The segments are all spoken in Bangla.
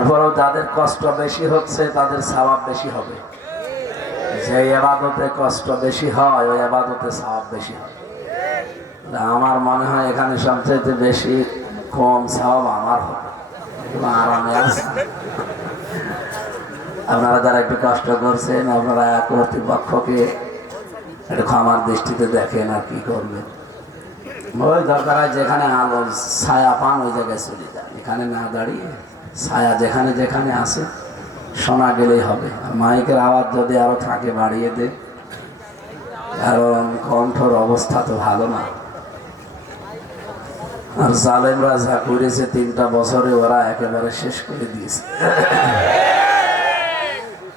তারপরেও যাদের কষ্ট বেশি হচ্ছে তাদের সওয়াব বেশি হবে। যে ইবাদতে কষ্ট বেশি হয় ওই ইবাদতে সওয়াব বেশি হয়। আমার মনে হয় এখানে সবচেয়ে বেশি কম সওয়াব আমার হবে, আরামে আছে। আপনারা যারা একটু কষ্ট করছেন আপনারা কর্তৃপক্ষকে একটু ক্ষমার দৃষ্টিতে দেখেন আর কি করবেন। ওই দরকার হয় যেখানে আলো ছায়া পান ওই জায়গায় চলে যান, এখানে না দাঁড়িয়ে ছায়া যেখানে যেখানে আছে শোনা গেলেই হবে। মাইকের আওয়াজ যদি আরো থাকে বাড়িয়ে দে, কারণ কণ্ঠর অবস্থা তো ভালো না। আর জালেমরা যা করেছে 3টা বছরে ওরা একেবারে শেষ করে দিয়েছে।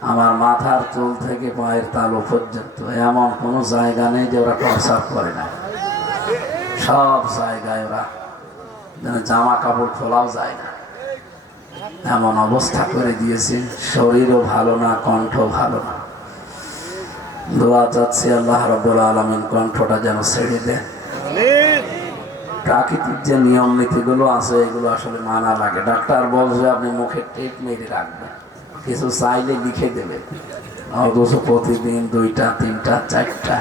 আমার মাথার চুল থেকে পায়ের তালু পর্যন্ত এমন কোনো জায়গা নেই যে ওরা প্রচার করে না। সব জায়গায় ওরা জামা কাপড় খোলাও যায় না, এমন অবস্থা করে দিয়েছে। শরীরও ভালো না, কণ্ঠ ভালো না। দোয়া যাচ্ছে আল্লাহ রাব্বুল আলামিন কণ্ঠটা যেন ছেড়ে দেয়। প্রাকৃতিক যে নিয়ম নীতিগুলো আছে এগুলো আসলে মানা লাগে। ডাক্তার বলছে আপনি মুখে টেপ মেরে রাখবেন, কিছু চাইলে লিখে দেবে, অথচ প্রতিদিন 2টা 3টা 4টা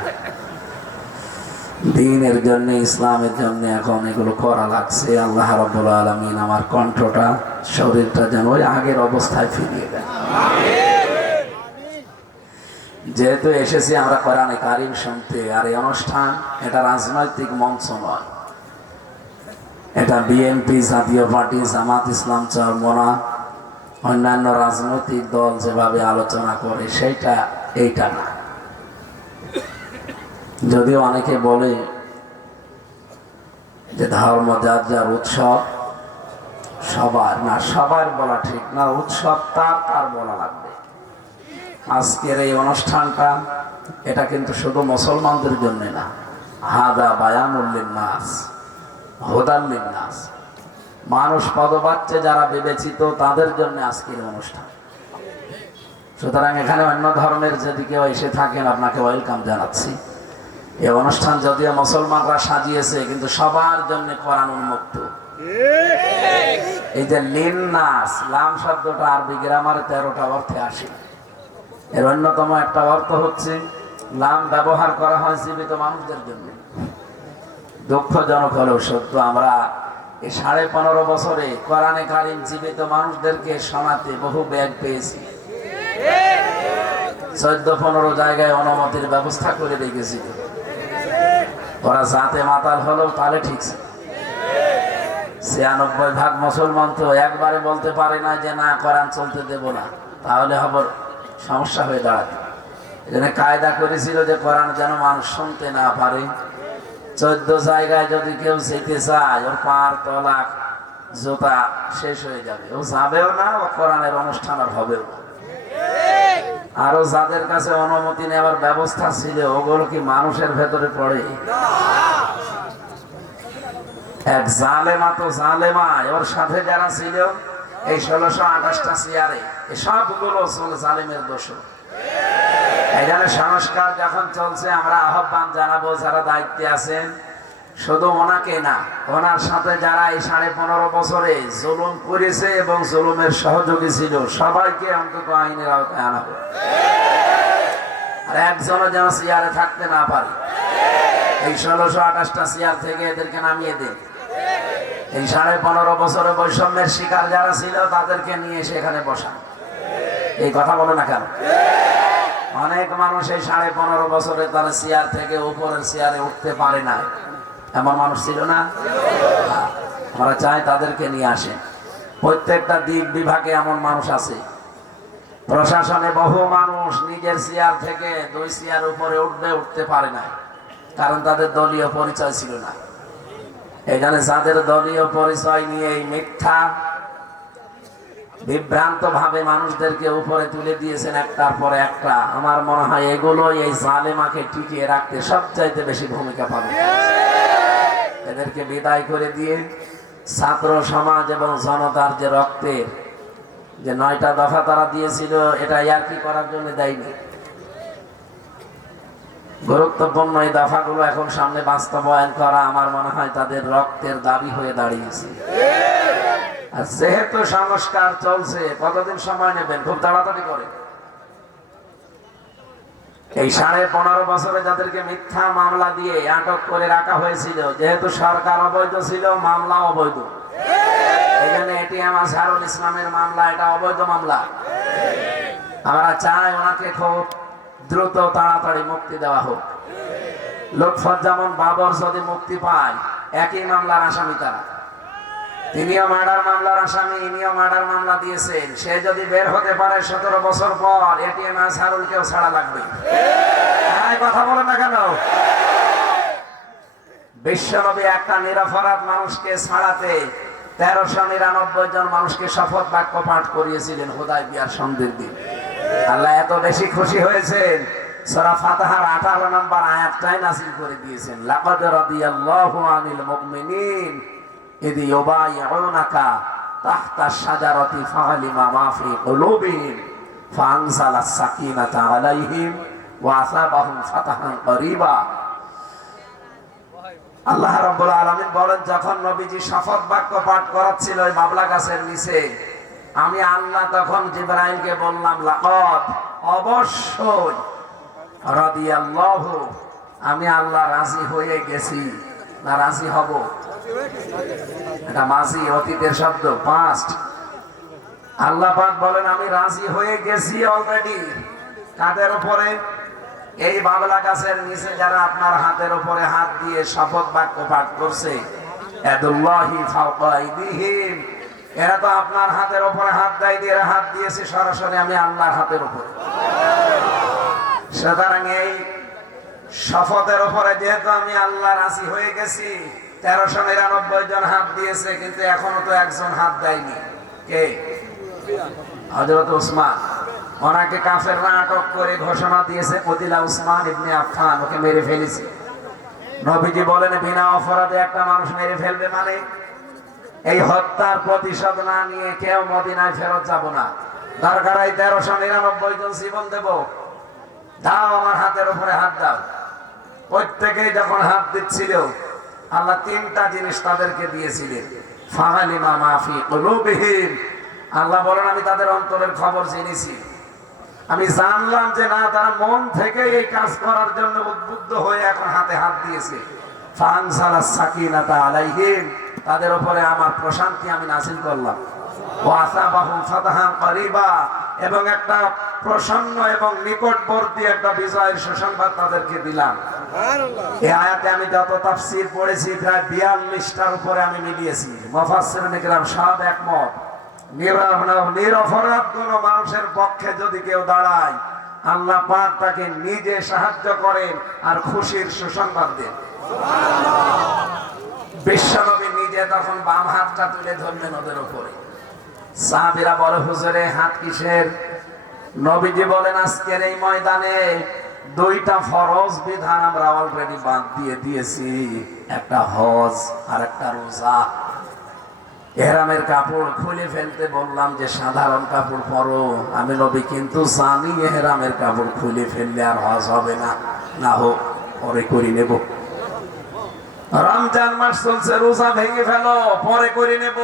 দিনের জন্য ইসলামের জন্য এখন এগুলো করা লাগছে। আল্লাহ রাব্বুল আলামিন আমার কণ্ঠটা শরীরটা যেন ওই আগের অবস্থায় ফিরিয়ে দেন। যেহেতু এসেছি আমরা কোরআনে কারীম শুনতে, আর এই অনুষ্ঠান এটা রাজনৈতিক মঞ্চ নয়, এটা বিএনপি, জাতীয় পার্টি, জামাত ইসলাম, চরমোনা, অন্যান্য রাজনৈতিক দল যেভাবে আলোচনা করে সেইটা এইটা না। যদিও অনেকে বলে যে ধর্ম যার যার উৎসব, সবার না, সবার বলা ঠিক না, উৎসব তার তার বলা লাগবে। আজকের এই অনুষ্ঠানটা এটা কিন্তু শুধু মুসলমানদের জন্য না, হাদা বায়ানুল লিন্নাস হুদাল লিন্নাস, মানুষ পদবাচ্চে যারা বিবেচিত তাদের জন্য আজকের অনুষ্ঠান। সুতরাং এখানে অন্য ধর্মের যদি কেউ এসে থাকেন আপনাকে ওয়েলকাম জানাচ্ছি। এই অনুষ্ঠান যদিও মুসলমানরা সাজিয়েছে কিন্তু সবার জন্য কোরআন উন্মুক্ত। এই যে লিন্নাস, লাম শব্দটা আরবি গ্রামারে 13টা অর্থে আসে। এর অন্যতম একটা অর্থ হচ্ছে লাম ব্যবহার করা হয় জীবিত মানুষদের জন্য। দুঃখজনক হলেও সত্য, আমরা এই 15.5 বছরে কোরআনে কারীম জীবিত মানুষদেরকে শোনাতে বহু ব্যাগ পেয়েছি। 14-15 জায়গায় অনুমতির ব্যবস্থা করে রেখেছিল। ওরা জাতে মাতাল হলেও তাহলে ঠিক ছিল। 96% মুসলমান তো একবারে বলতে পারে না যে না কোরআন চলতে দেব না, তাহলে হবে সমস্যা হয়ে দাঁড়াবে। এখানে কায়দা করেছিল যে কোরআন যেন মানুষ শুনতে না পারে। 14 জায়গায় যদি কেউ যেতে চায় ওর পার তলা জুতা শেষ হয়ে যাবে, ও যাবেও না, ও কোরআনের অনুষ্ঠান আর হবেও না। আরো যাদের কাছে অনুমতি নেওয়ার ব্যবস্থা ছিল ওগুলো কি মানুষের ভেতরে পড়ে? এক জালেমা তো জালেমা, ওর সাথে যারা ছিল এই 1628টা চেয়ারে, এই সবগুলো জালেমের দোষ। এখানে সংস্কার যখন চলছে আমরা আহ্বান জানাবো যারা দায়িত্বে আছেন, শুধু ওনাকে না, ওনার সাথে যারা এই 15.5 বছরে জুলুম করেছে এবং জুলুমের সহযোগী ছিল সবাইকে অন্তত আইনের আওতায় আনা হবে। আর একজনও যেন চেয়ারে থাকতে না পারে। এই 1628টা চেয়ার থেকে এদেরকে নামিয়ে দিন। এই 15.5 বছরে বৈষম্যের শিকার যারা ছিল তাদেরকে নিয়ে সেখানে বসান। এই কথা বলো না কেন? অনেক মানুষ এই 15.5 বছরে তারা চেয়ার থেকে উপরের চেয়ারে উঠতে পারে না, এমন মানুষ ছিল না? আমরা চাই তাদেরকে নিয়ে আসেন। প্রত্যেকটা দিক বিভাগে এমন মানুষ আছে। প্রশাসনে বহু মানুষ নিজের চেয়ার থেকে 2 চেয়ার উপরে উঠতে পারে না, কারণ তাদের দলীয় পরিচয় ছিল না। এখানে যাদের দলীয় পরিচয় নিয়ে এই মিথ্যা বিভ্রান্ত ভাবে মানুষদেরকে উপরে তুলে দিয়েছেন একটার পর একটা, আমার মনে হয় এগুলো এই জালেমাকে টিকিয়ে রাখতে সবচাইতে বেশি ভূমিকা পাবে। এদেরকে বিদায় করে দিয়ে ছাত্র সমাজ এবং জনতার যে রক্তের যে 9টা দফা তারা দিয়েছিল, এটা ইয়ার্কি করার জন্য দেয়নি। গুরুত্বপূর্ণ এই দফাগুলো এখন সামনে বাস্তবায়ন করা আমার মনে হয় তাদের রক্তের দাবি হয়ে দাঁড়িয়েছে। আর যেহেতু সংস্কার চলছে, কতদিন সময় নেবেন? খুব তাড়াতাড়ি করে। এই 15.5 বছরে যাদেরকে মিথ্যা মামলা দিয়ে আটক করে রাখা হয়েছিল, যেহেতু সরকার অবৈধ ছিল, মামলা অবৈধ, এখানে এটিএম আজহারুল ইসলামের মামলা, এটা অবৈধ মামলা। আমরা চাই ওনাকে খুব দ্রুত তাড়াতাড়ি মুক্তি দেওয়া হোক। লুৎফুজ্জামান বাবর যদি মুক্তি পায়, একই মামলার আসামি তারা, তিনিও মার্ডার মামলার আসামি, ইনিও মার্ডার মামলা দিয়েছেন। সে যদি বের হতে পারে 17 বছর পর, এটিএম আজহারুলকেও ছাড়া লাগবে। কথা বলে না কেন? বিশ্বনবী একটা নিরপরাধ মানুষকে ছাড়াতে 1399 জন মানুষকে শপথ বাক্য পাঠ করিয়েছিলেন হুদায়বিয়ার সন্ধির দিন। আল্লাহ এত বেশি খুশি হয়েছেন, সূরা ফাতিহার 18 নম্বর আয়াতটাই নাযিল করে দিয়েছেন, লাকাদ রাদিয়াল্লাহু আনিল মুমিনিন ইয ইউবাইউনাকা তাহতা আশ-শাজারাতি ফাআলিমা মা ফি কুলুবিহিম ফাআনজালাস সাকিনাতা আলাইহিম ওয়া আসাবাহুম ফাতহান করিবা। আল্লাহ রাব্বুল আলামিন বলেন, যখন নবীজি শপথ বাক্য পাঠ করাচ্ছিল ওই বাবলা গাছের নিচে, আমি আল্লাহ তখন জিবরাইলকে বললাম, লাকাদ, অবশ্যই, রাদিয়াল্লাহু, আমি আল্লাহ রাজি হয়ে গেছি, না রাজি হব। এটা মাজি, অতীতের শব্দ, পাস্ট। আল্লাহ পাক বলেন, আমি রাজি হয়ে গেছি অলরেডি। কাদের উপরে? এই বাবলা গাছের নিচে যারা আপনার হাতের উপরে হাত দিয়ে শপথ বাক্য পাঠ করছে, ইয়াদুল্লাহি ফাওকা আইদিহিম, এরা তো আপনার হাতের উপরে হাত দিয়ে হাত দিয়েছে সরাসরি আমি আল্লাহর হাতের উপরে। সুতরাং এই শপথের উপরে যেহেতু আমি আল্লাহ রাজি হয়ে গেছি, 1399 জন হাত দিয়েছে, কিন্তু এখনো তো একজন হাত দেয়নি। কে? হযরত ওসমান। ওনাকে কাফেররা আটক করে ঘোষণা দিয়েছে, কতিলা উসমান ইবনে আফফান, ওকে মেরে ফেলেছি। নবীজি বলেন, বিনা অপরাধে একটা মানুষ মেরে ফেলবে মানে? এই হত্যার প্রতিশোধ না নিয়ে কেউ মদিনায় ফেরত যাব না। দরকার হয় 1399 জন জীবন দেব, দাও আমার হাতের উপরে হাত দাও। প্রত্যেকেই যখন হাত দিচ্ছিল, আল্লাহ 3টা জিনিস তাদেরকে দিয়েছিলেন, ফাআলিমা মা ফি কুলুবিহিম, আল্লাহ বলেন, আমি তাদের অন্তরের খবর জেনেছি। আমি জানলাম যে না, তারা মন থেকে এই কাজ করার জন্য উদ্বুদ্ধ হয়ে এখন হাতে হাত দিয়েছে। ফাআনজালাস সাকিনাতা আলাইহিম, তাদের উপরে আমার প্রশান্তি আমি নাযিল করলাম। ওয়া আসাবাহুম ফাতহান করিবা, এবং একটা প্রসন্ন এবং নিকটবর্তী একটা বিজয়ের সুসংবাদ তাদেরকে দিলাম। এই আয়াতে আমি যত তাফসীর পড়েছি, প্রায় 42টার উপরে আমি মিলিয়েছি। মুফাসসিরুন কিরাম সব একমত, নিরপরাধ কোন মানুষের পক্ষে যদি কেউ দাঁড়ায়, আল্লাহ পাক তাকে নিজে সাহায্য করেন আর খুশির সুসংবাদ দেন। বিশ্বনবী নিজে তখন বাম হাতটা তুলে ধরলেন ওদের উপরে। সাহাবীরা বলে, হুজুরে হাত কিসের? নবীজি বলেন, আজকের এই ময়দানে 2টা ফরজ বিধান আমরা অলরেডি বাদ দিয়ে দিয়েছি, একটা হজ আর একটা রোজা। ইহরামের কাপড় খুলে ফেলতে বললাম যে সাধারণ কাপড় পরো, আমি নবী কিন্তু জানি ইহরামের কাপড় খুলে ফেললে আর হজ হবে না, না হোক পরে করে নেব। রমজান মাস চলছে, রোজা ভেঙে ফেলো, পরে করে নেব।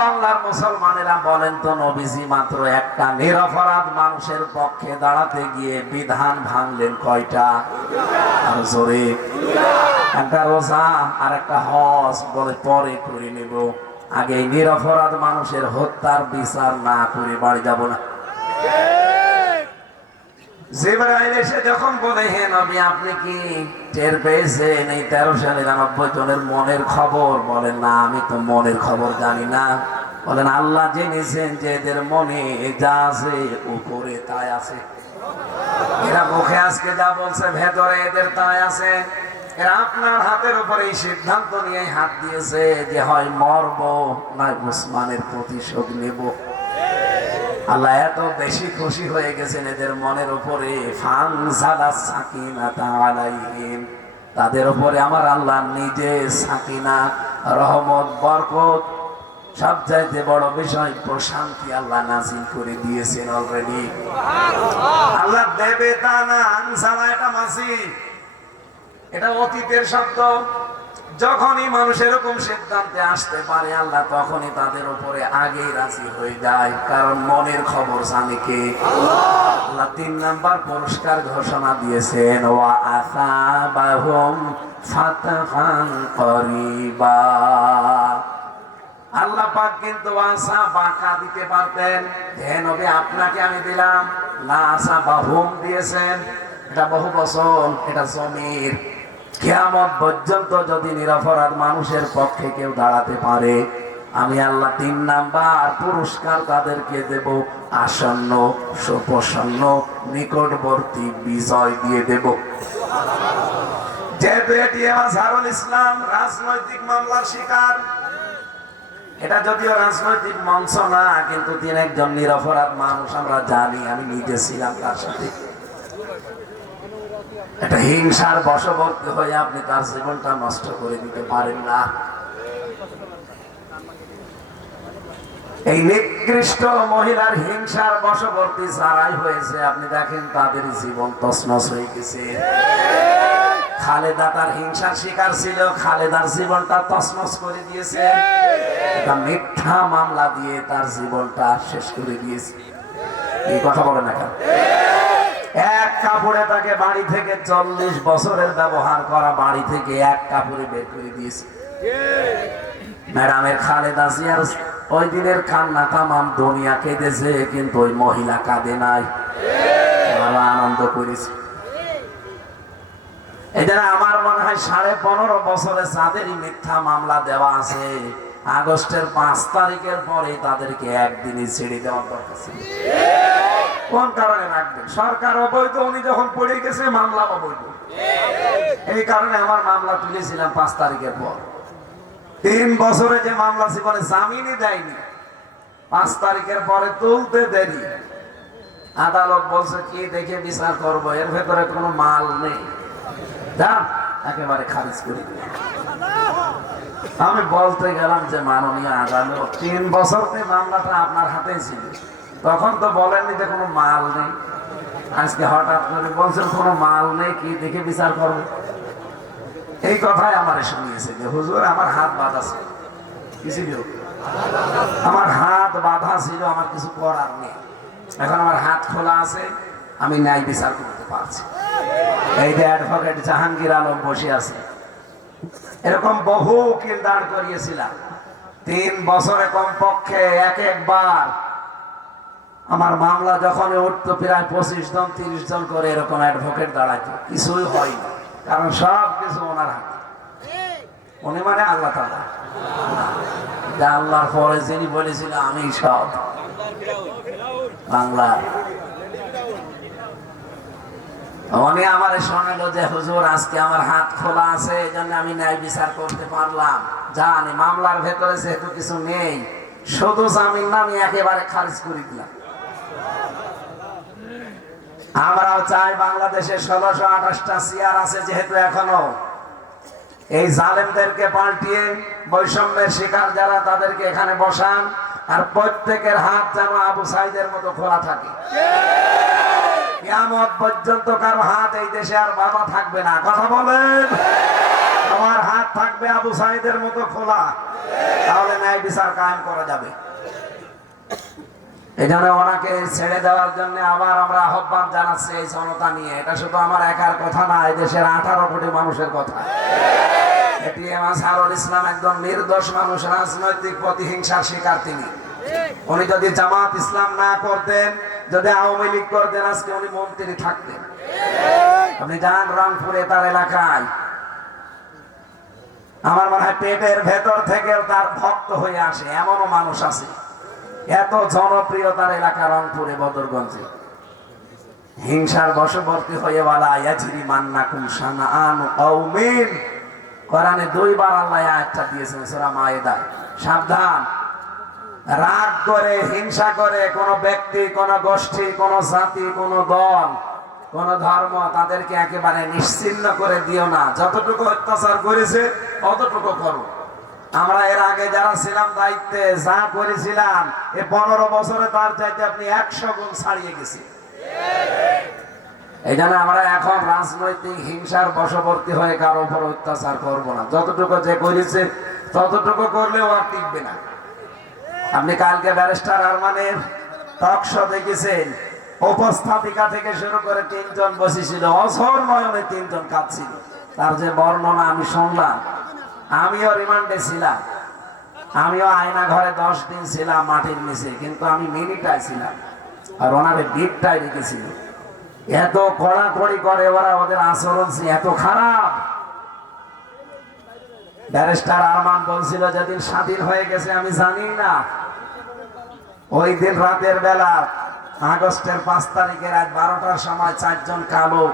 বাংলার মুসলমানেরা বলেন তো, নবীজি মাত্র একটা নিরপরাধ মানুষের পক্ষে দাঁড়াতে গিয়ে বিধান ভাঙলেন কয়টা? আর জোরে, একটা রোজা আর একটা হজ, বলে পরে করে নেব, আগে এই নিরপরাধ মানুষের হত্যার বিচার না করে বাড়ি যাব না। জিবরাইল এসে যখন বলে, হে নবী, আপনি কি টের পেয়েছেন এই 1399 জনের মনের খবর? বলেন, না, আমি তো মনের খবর জানি না। বলেন, আল্লাহ জেনেছেন যে এদের মনে যা আছে উপরে তাই আছে। এরা মুখে আজকে যা বলছে, ভেতরে এদের তাই আছে। এরা আপনার হাতের উপরে এই সিদ্ধান্ত নিয়ে হাত দিয়েছে যে হয় মরব, না উসমানের প্রতিশোধ নেব। আল্লাহ এত বেশি খুশি হয়ে গেছেন এদের মনের উপরে, ফাআনজালাস সাকিনাতা আলাইহিম, তাদের উপরে আমার আল্লাহ নিজে সাকিনা, রহমত, বরকত, সবচাইতে বড় বিষয় প্রশান্তি আল্লাহ নাযিল করে দিয়েছেন অলরেডি। আল্লাহ দেবে তা না, আনসালা এটা মাসি, এটা অতীতের শব্দ। যখনই মানুষ এরকম সিদ্ধান্তে আসতে পারে আল্লাহ তখনই তাদের উপরে আগেই রাজি হয়ে যায়, কারণ মনের খবর জানে কে? আল্লাহ 3 নাম্বার পুরস্কার ঘোষণা দিয়েছেন, ওয়া আসাবাহুম ফাতহান করিবা। আল্লাহ পাক কিন্তু আসা বাঁকা দিতে পারতেন, হে নবী আপনাকে আমি দিলাম, না আসা বাহুম দিয়েছেন, এটা বহু বচন, এটা জমির। কিয়ামত পর্যন্ত যদি নিরপরাধ মানুষের পক্ষে কেউ দাঁড়াতে পারে, আমি আল্লাহ 3 নাম্বার পুরস্কার তাদেরকে দেব, আসন্ন সুপ্রসন্ন নিকটবর্তী বিজয় দিয়ে দেব। যেহেতু এটি আজহারুল ইসলাম রাজনৈতিক মামলার শিকার, এটা যদিও রাজনৈতিক মঞ্চ না, কিন্তু তিনি একজন নিরপরাধ মানুষ, আমরা জানি, আমি নিজে ছিলাম তার সাথে। একটা হিংসার বশবর্তী হয়ে আপনি তার জীবনটা নষ্ট করে দিতে পারেন না। এই নিকৃষ্ট মহিলার হিংসার বশবর্তী যারাই হয়েছে, আপনি দেখেন তাদের জীবন তছনছ হয়ে গেছে। খালেদা তার হিংসার শিকার ছিল, খালেদার জীবনটা তছনছ করে দিয়েছে। একটা মিথ্যা মামলা দিয়ে তার জীবনটা শেষ করে দিয়েছে। এই কথা বলে না কেন? এক কাপড়ে তাকে বাড়ি থেকে 40 বছরের ব্যবহার করা বাড়ি থেকে এক কাপড়ে বের করে দিয়েছে। ম্যাডামের খালেদা জিয়ার ওই দিনের কান্না তামাম দুনিয়া কেঁদেছে, কিন্তু ওই মহিলা কাঁদে নাই, আনন্দ করেছে। এই জন্য আমার মনে হয় 15.5 বছরে যাদেরই মিথ্যা মামলা দেওয়া আছে, আগস্টের 5 তারিখের পরে তাদেরকে একদিনই ছেড়ে দেওয়ার দরকার ছিল। কোন কারণে রাখবেন? সরকার অবৈধ, উনি যখন পড়ে গেছে মামলা অবৈধ। এই কারণে আমার মামলা তুলেছিলাম 5 তারিখের পর। 3 বছরে যে মামলা জীবনে জামিনই দেয়নি, 5 তারিখের পরে তুলতে দেরি। আদালত বলছে কি দেখে বিচার করবো, এর ভেতরে কোনো মাল নেই, যান একেবারে খারিজ করি। আমি বলতে গেলাম যে মাননীয় আদালত, 3 বছরতে মামলাটা আপনার হাতেই ছিল, তখন তো বলেননি যে কোনো মাল নেই। আজকে হঠাৎ করে বলছেন কোনো মাল নেই, কি দেখে বিচার করবো? এই কথাই আমার শুনিয়েছে যে হুজুর আমার হাত বাঁধা ছিল, কি ছিল? আমার হাত বাঁধা ছিল, আমার কিছু করার নেই। এখন আমার হাত খোলা আছে, আমি ন্যায় বিচার করতে পারছি। এই যে অ্যাডভোকেট জাহাঙ্গীর আলম বসে আছে, এরকম বহু উকিল দাঁড় করিয়েছিলাম। 3 বছরে কমপক্ষে একবার আমার মামলা যখন উঠতো, প্রায় 25 জন 30 জন করে এরকম অ্যাডভোকেট দাঁড়াইতো, কিছুই হয়নি, কারণ সব কিছু ওনার হাতে। উনি মানে আল্লাহ তাআলা, আল্লাহর পরে যিনি বলেছিল আমি সব বাংলা। উনি আমার শোনালো যে হুজুর আজকে আমার হাত খোলা আছে, এই জন্য আমি ন্যায় বিচার করতে পারলাম। জানি মামলার ভেতরে যেহেতু কিছু নেই, শুধু জামিন না, আমি একেবারে খারিজ করে দিলাম। আমরাও চাই বাংলাদেশে 1628টা চেয়ার আছে, যেহেতু এখনো এই জালেমদেরকে পাল্টিয়ে বৈষম্যের শিকার যারা, তাদেরকে এখানে বসান, আর প্রত্যেকের হাত যেন আবু সাইদের মতো খোলা থাকে। কিয়ামত পর্যন্ত কারো হাত এই দেশে আর বাধা থাকবে না। কথা বলেন, আমার হাত থাকবে আবু সাইদের মতো খোলা, তাহলে ন্যায় বিচার কায়েম করা যাবে। এই জন্য ওনাকে ছেড়ে দেওয়ার জন্য আবার আমরা আহ্বান জানাচ্ছি এই জনতা নিয়ে। এটা শুধু আমার একার কথা না, এই দেশের 18 কোটি মানুষের কথা। এটিএম আজহারুল ইসলাম একজন নির্দোষ মানুষ, রাজনৈতিক প্রতিহিংসার শিকার তিনি। উনি যদি জামাত ইসলাম না করতেন, যদি আওয়ামী লীগ করতেন, আজকে উনি মন্ত্রী থাকতেন। আপনি যান রংপুরে তার এলাকায়, আমার মনে হয় পেটের ভেতর থেকেও তার ভক্ত হয়ে আসে, এমনও মানুষ আছে। এত জনপ্রিয় তার এলাকা রংপুরে, বদরগঞ্জে। হিংসার বশবর্তী হয়ে ওয়ালা ইয়াজরিমান্নাকুম শানাআনু কওমিন, কোরআনে 2 বার আল্লাহ আয়াতটা দিয়েছেন সূরা মায়েদায়। সাবধান, রাগ করে হিংসা করে কোন ব্যক্তি, কোন গোষ্ঠী, কোন জাতি, কোন দল, কোন ধর্ম, তাদেরকে একেবারে নিশ্চিহ্ন করে দিও না। যতটুকু অত্যাচার করেছে অতটুকু করো। আমরা এর আগে যারা ছিলাম দায়িত্বে, যা করেছিলাম এই 15 বছরে তার চাইতে আপনি 100 গুণ ছাড়িয়ে গেছি। এই জন্য আমরা এখন রাজনৈতিক হিংসার বশবর্তী হয়ে কারো উপর অত্যাচার করবো না। যতটুকু যে করেছে ততটুকু করলেও আর টিকবে না। আপনি কালকে ব্যারিস্টার আরমানের টক শো দেখেছেন, উপস্থাপিকা থেকে শুরু করে 3 জন বসেছিল, অঝোর নয়নে 3 জন কাঁদছিল। তার যে বর্ণনা আমি শুনলাম, আমিও রিমান্ডে ছিলাম, আমিও আয়না ঘরে 10 দিন ছিলাম মাটির নিচে, কিন্তু আমি মিনিটায় ছিলাম আর ওনারে ডিপটায় রেখেছিল। এত কড়াকড়ি করে ওরা, ওদের আচরণ এত খারাপ। ব্যারিস্টার আরমান বলছিল যেদিন স্বাধীন হয়ে গেছে আমি জানি না, ওই দিন রাতের বেলা আগস্টের 5 তারিখে রাত 12টার সময় 4 জন কালো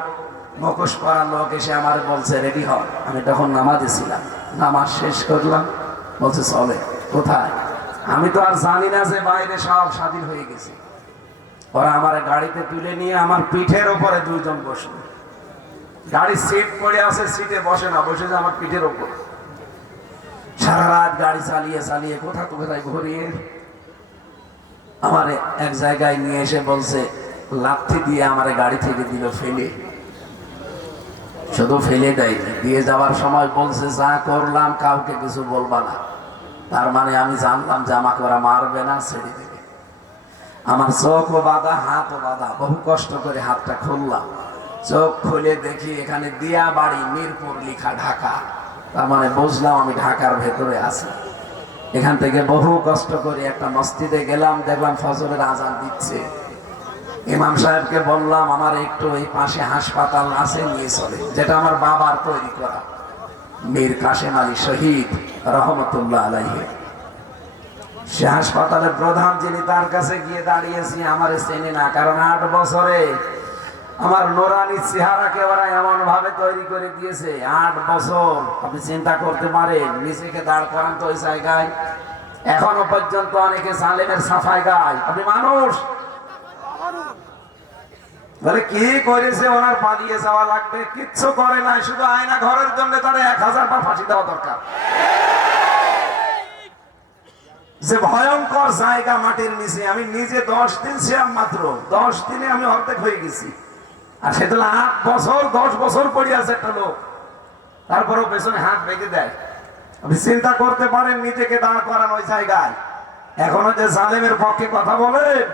মুখোশ পরা লোক এসে আমার বলছে রেডি হন। আমি তখন নামাজে ছিলাম, নামাজ শেষ করলাম, বলছে চলে। কোথায়? আমি তো আর জানি না যে বাইরে সব স্বাধীন হয়ে গেছে। ওরা আমার গাড়িতে তুলে নিয়ে আমার পিঠের উপরে 2 জন বসলো। গাড়ির সিট পড়ে আছে, সিটে বসে না, বসে যে আমার পিঠের উপর। সারা রাত গাড়ি চালিয়ে চালিয়ে কোথা তো কোথায় ঘুরিয়ে আমার এক জায়গায় নিয়ে এসে বলছে লাথি দিয়ে আমার গাড়ি থেকে দিল ফেলে। শুধু ফেলে দেয়নি, দিয়ে যাওয়ার সময় বলছে যা করলাম কাউকে কিছু বলবা না। তার মানে আমি জানলাম যে আমাকে ওরা মারবে না, ছেড়ে দেবে। আমার চোখও বাঁধা, হাতও বাঁধা। বহু কষ্ট করে হাতটা খুললাম, চোখ খুলে দেখি এখানে দিয়া বাড়ি মিরপুর লেখা, ঢাকা। তার মানে বুঝলাম আমি ঢাকার ভেতরে আছি। এখান থেকে বহু কষ্ট করে একটা মসজিদে গেলাম, দেখলাম ফজরের আজান দিচ্ছে। ইমাম সাহেবকে বললাম আমার একটু এই পাশে হাসপাতাল আছে, নিয়ে চলে, যেটা আমার বাবার তৈরি করা, মীর কাশেম আলী শহীদ রহমতুল্লাহ আলাইহি। সে হাসপাতালের প্রধান যিনি, তার কাছে গিয়ে দাঁড়িয়েছি। আমার চেনে না, কারণ 8 বছরে আমার নোরানি চেহারাকে ওরা এমন ভাবে তৈরি করে দিয়েছে। 8 বছর আপনি চিন্তা করতে পারেন, নিজেকে দাঁড় করান তো ওই জায়গায়। এখনো পর্যন্ত অনেকে জালেমের সাফাই গায়। আপনি মানুষ বলে কি করেছে, ওনার পালিয়ে যাওয়া লাগবে, কিচ্ছু করে নাই, শুধু আয়না ঘরের জন্য তারা 1000 বার ফাঁসি দেওয়া দরকার। যে ভয়ঙ্কর জায়গা মাটির নিচে, আমি নিজে 10 দিন ছিলাম মাত্র, 10 দিনে আমি অর্ধেক হয়ে গেছি। আর সেটা 8 বছর 10 বছর পড়ে আছে একটা লোক, তারপরেও পেছনে হাত বেঁধে দেয়। আপনি চিন্তা করতে পারেন নিজেকে দাঁড় করান ওই জায়গায়। এখনো যে জালেমের পক্ষে কথা বলেন,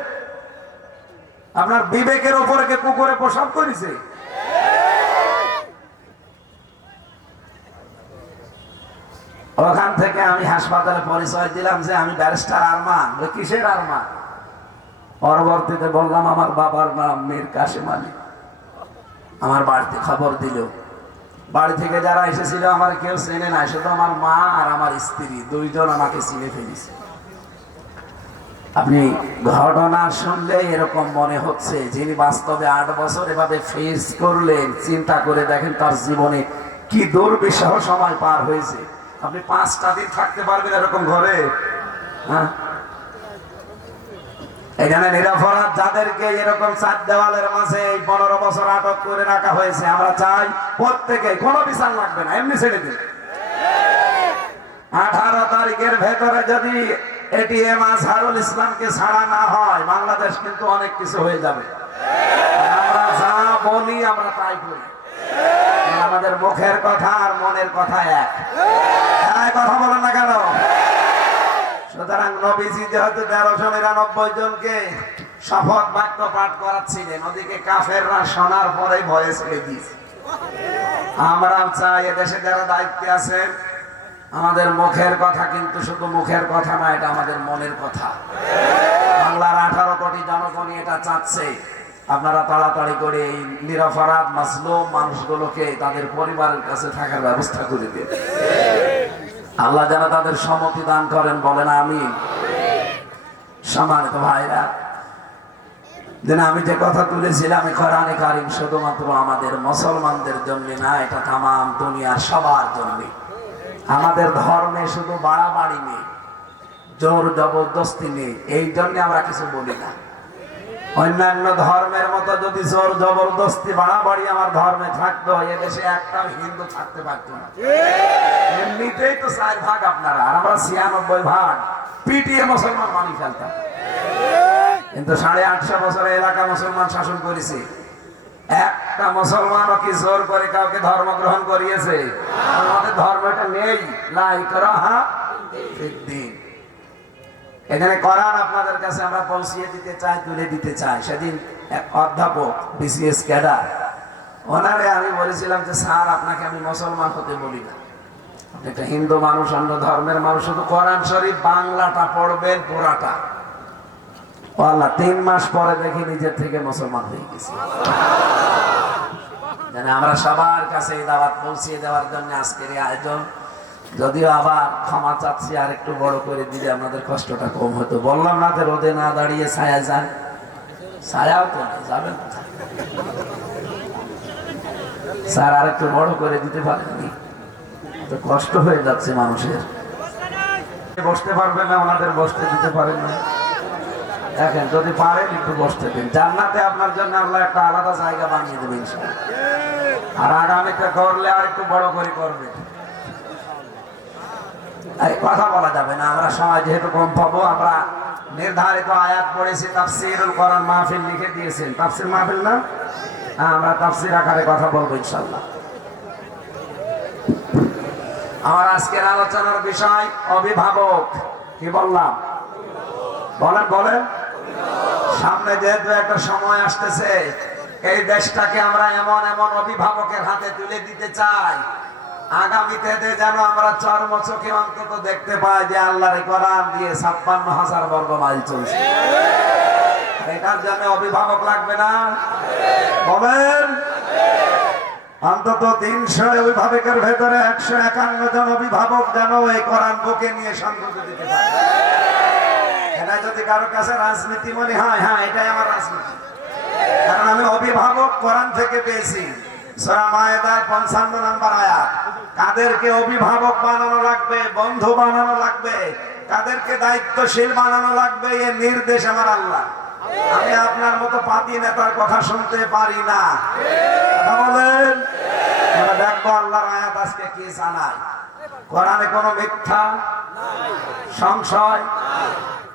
আপনার বিবেকের উপরে কে কুকুরে প্রসাব করেছে? ওখান থেকে আমি হাসপাতালে পরিচয় দিলাম যে আমি ব্যারিস্টার আরমান। কিসের আরমান? পরবর্তীতে বললাম আমার বাবার নাম মীর কাশেম আলী। আমার বাড়িতে খবর দিল, বাড়ি থেকে যারা এসেছিল আমার কেউ চেনে নাই, শুধু আমার মা আর আমার স্ত্রী 2 জন আমাকে চিনে ফেলেছে। আপনি ঘটনা শুনলে এরকম মনে হচ্ছে, যিনি বাস্তবে 8 বছর এভাবে ফেস করলেন, চিন্তা করে দেখেন তার জীবনে কি দুর্বিষহ সময় পার হয়েছে। আপনি 5টা দিন থাকতে পারবেন এরকম ঘরে? হ্যাঁ, এখানে নিরপরাধ যাদেরকে এরকম 4 দেওয়ালের মাঝে 15 বছর আটক করে রাখা হয়েছে, আমরা চাই প্রত্যেকে কোনো বিচার লাগবে না, এমনি ছেড়ে দিন। 18 তারিখের ভেতরে যদি এটিএম আজহারুল ইসলামকে ছাড়া না হয়, বাংলাদেশ কিন্তু অনেক কিছু হয়ে যাবে। আমরা যা বলি আমরা তাই করি, আমাদের মুখের কথা আর মনের কথা এক। কথা বলেন না কেন? সুতরাং নবীজি যেহেতু 1399 জনকে শপথ বাক্য পাঠ করাচ্ছিলেন, ওদিকে কাফেররা শোনার পরে ভয়ে ছেড়ে দিয়েছে। আমরা চাই এদেশে যারা দায়িত্বে আছেন, আমাদের মুখের কথা কিন্তু শুধু মুখের কথা না, এটা আমাদের মনের কথা। বাংলার 18 কোটি জনগণ এটা চাচ্ছে। আপনারা তাড়াতাড়ি করে এই নিরপরাধ মাসলুম মানুষগুলোকে তাদের পরিবারের কাছে থাকার ব্যবস্থা করে দিন। আল্লাহ যেন তাদের সম্মতি দান করেন, বলেন আমিন। সম্মানিত ভাইরা, যেন আমি যে কথা তুলেছিলাম, কোরআনে কারীম শুধুমাত্র আমাদের মুসলমানদের জন্য না, এটা তামাম দুনিয়ার সবার জন্য। আমাদের ধর্মে শুধু বাড়াবাড়ি নেই, জোর জবরদস্তি নেই, এই জন্য আমরা কিছু বলি না। অন্যান্য ধর্মের মতো যদি জোর জবরদস্তি বাড়াবাড়ি আমার ধর্মে থাকতো, এদেশে একটাও হিন্দু থাকতে পারতো না। এমনিতেই তো 4 ভাগ আপনারা, আর আমরা 96 ভাগ পিটিয়ে মুসলমান মানি ফেলতাম। কিন্তু 850 বছরের এলাকা মুসলমান শাসন করেছে। একটা মুসলমানও কি জোর করে কাউকে ধর্ম গ্রহণ করিয়েছে? আমাদের ধর্মটা নেই, লা ইকরাহা ফিদ্দীন। এখানে কোরআন আপনাদের কাছে আমরা পৌঁছিয়ে দিতে চাই, তুলে দিতে চাই। সেদিন এক অধ্যাপক বিসিএস ক্যাডার, ওনারে আমি বলেছিলাম যে স্যার, আপনাকে আমি মুসলমান হতে বলি না, আপনি একটা হিন্দু মানুষ, অন্য ধর্মের মানুষ, শুধু কোরআন শরীফ বাংলাটা পড়বেন পুরাটা। আল্লাহ 3 মাস পরে দেখি নিজের থেকে মুসলমান হয়ে গেছে। আমরা সবার কাছে এই দাওয়াত পৌঁছিয়ে দেওয়ার জন্য আজকের এই আয়োজন। যদিও আবার ক্ষমা চাচ্ছি, আর একটু বড় করে দিলে আপনাদের কষ্টটা কম হতো। বললাম না যে রোদে না দাঁড়িয়ে ছায়া যান, ছায়াও তো নেই, যাবেন স্যার, আর একটু বড় করে দিতে পারেননি? তো কষ্ট হয়ে যাচ্ছে মানুষের। বসতে পারবেন না, ওনাদের বসতে দিতে পারেন না। দেখেন, যদি পারেন একটু বসতে দিন। জান্নাতে আপনার জন্য আল্লাহ একটা আলাদা জায়গা বানিয়ে দেবেন ইনশাআল্লাহ। আর আগামীতে করলে আর একটু বড় করে করবেন। কথা বলা যাবে না, আমরা সময় যেহেতু কম পাবো। আমরা নির্ধারিত আয়াত পড়েছি, তাফসীরুল কোরআন মাহফিল লিখে দিয়েছেন। তাফসীর মাহফিল না? আমরা তাফসীর আকারে কথা বলবো ইনশাআল্লাহ। আমার আজকের আলোচনার বিষয় অভিভাবক। কি বললাম? বলেন বলেন। সামনে যেহেতু একটা সময় আসতেছে, এই দেশটাকে আমরা এমন এমন অভিভাবকের হাতে তুলে দিতে চাই, আগামীতে যেন আমরা চর্মচোখে অন্তত দেখতে পাই যে আল্লাহর কোরআন দিয়ে 56,000 বর্গ মাইল চলছে। এটার জন্য অভিভাবক লাগবে না? বলেন। অন্তত 300 অভিভাবকের ভেতরে 151 জন অভিভাবক যেন এই কোরআন বুকে নিয়ে সংসদে দিতে পারে। এটা যদি কারো কাছে রাজনীতি মনে হয়, হ্যাঁ, এটাই আমার রাজনীতি। কারণ আমি অভিভাবক কোরআন থেকে পেয়েছি। সূরা মায়েদার 55 নম্বর আয়াত। কাদেরকে অভিভাবক বানানো লাগবে, বন্ধু বানানো লাগবে, কাদেরকে দায়িত্বশীল বানানো লাগবে, এই নির্দেশ আমার আল্লাহ। আমি আপনার মতো পাতি নেতার কথা শুনতে পারি না। বলেন। আমরা দেখবো আল্লাহর আয়াত আজকে কি জানায়। কোরআনে কোনো মিথ্যা সংশয়।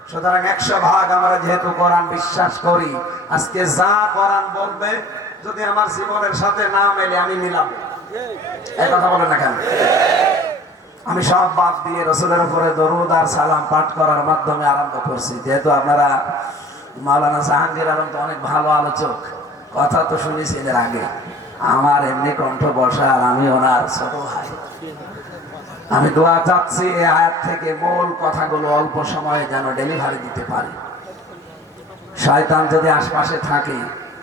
সুতরাং 100 ভাগ আমরা যেহেতু কোরআন বিশ্বাস করি, আজকে যা কোরআন বলবে যদি আমার জীবনের সাথে না মেলে আমি মিলাবো। এই কথা বলে না কেন? আমি সব বাদ দিয়ে রাসূলের উপরে দরুদ আর সালাম পাঠ করার মাধ্যমে আরম্ভ করছি। যেহেতু আপনারা মাওলানা জাহাঙ্গীর আলম তো অনেক ভালো আলোচক, কথা তো শুনেছি এর আগে। আমার এমনি কণ্ঠ বসা, আর আমি ওনার ছোট ভাই। আমি দোয়া চাচ্ছি এই আয়াত থেকে মূল কথাগুলো অল্প সময়ে যেন ডেলিভারি দিতে পারি। শয়তান যদি আশপাশে থাকে,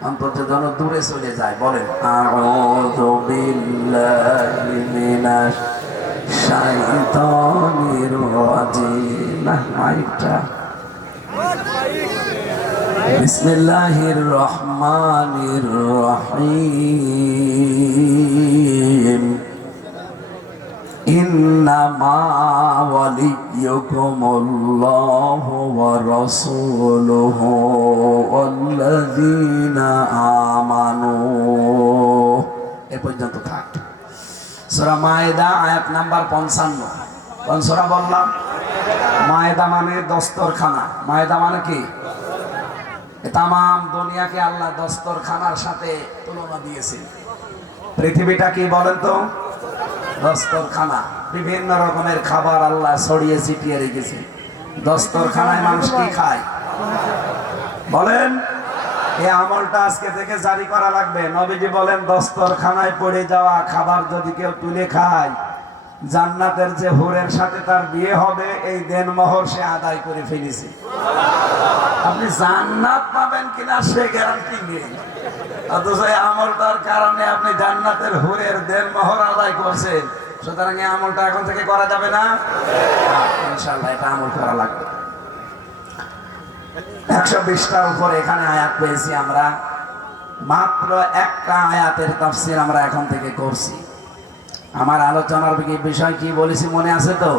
অন্তত যেন দূরে চলে যায়। বলেন, আউযু বিল্লাহি মিনাশ শাইতানির রাজিম। মাইকটা। বিসমিল্লাহির রহমানির রহিম। ইন্নামা ওয়ালিয়্যুকুমুল্লাহু ওয়া রাসূলুহু ওয়াল্লাযীনা আমানু। এ পর্যন্ত থাক। সূরা মায়েদা আয়াত নাম্বার 55। কোন সূরা বললাম? মায়েদা মানে দস্তরখানা। মায়েদা মানে কি? তাম দুনিয়াকে আল্লাহ দস্তরখানার সাথে তুলনা দিয়েছেন। পৃথিবীটা কি বলেন তো? দস্তরখানা। বিভিন্ন রকমের খাবার আল্লাহ ছড়িয়ে ছিটিয়ে রেখেছে। দস্তরখানায় মানুষ কি খায়? বলেন। এই আমলটা আজকে থেকে জারি করা লাগবে। নবীজি বলেন, দস্তরখানায় পড়ে যাওয়া খাবার যদি কেউ তুলে খায়, জান্নাতের যে হুরের সাথে তার বিয়ে হবে, এই দেনমোহর সে আদায় করে ফেলেছে। আপনি জান্নাত পাবেন কিনা সে গ্যারান্টি নেই, অথচ এই আমলটার কারণে আপনি জান্নাতের হুরের দেনমোহর আদায় করছেন। সুতরাং এই আমলটা এখন থেকে করা যাবে না? ইনশাআল্লাহ এটা আমল করা লাগবে। 120টার উপরে এখানে আয়াত পেয়েছি আমরা। মাত্র একটা আয়াতের তাফসীর আমরা এখন থেকে করছি। আমার আলোচনার বিষয় কি বলেছি মনে আছে তো?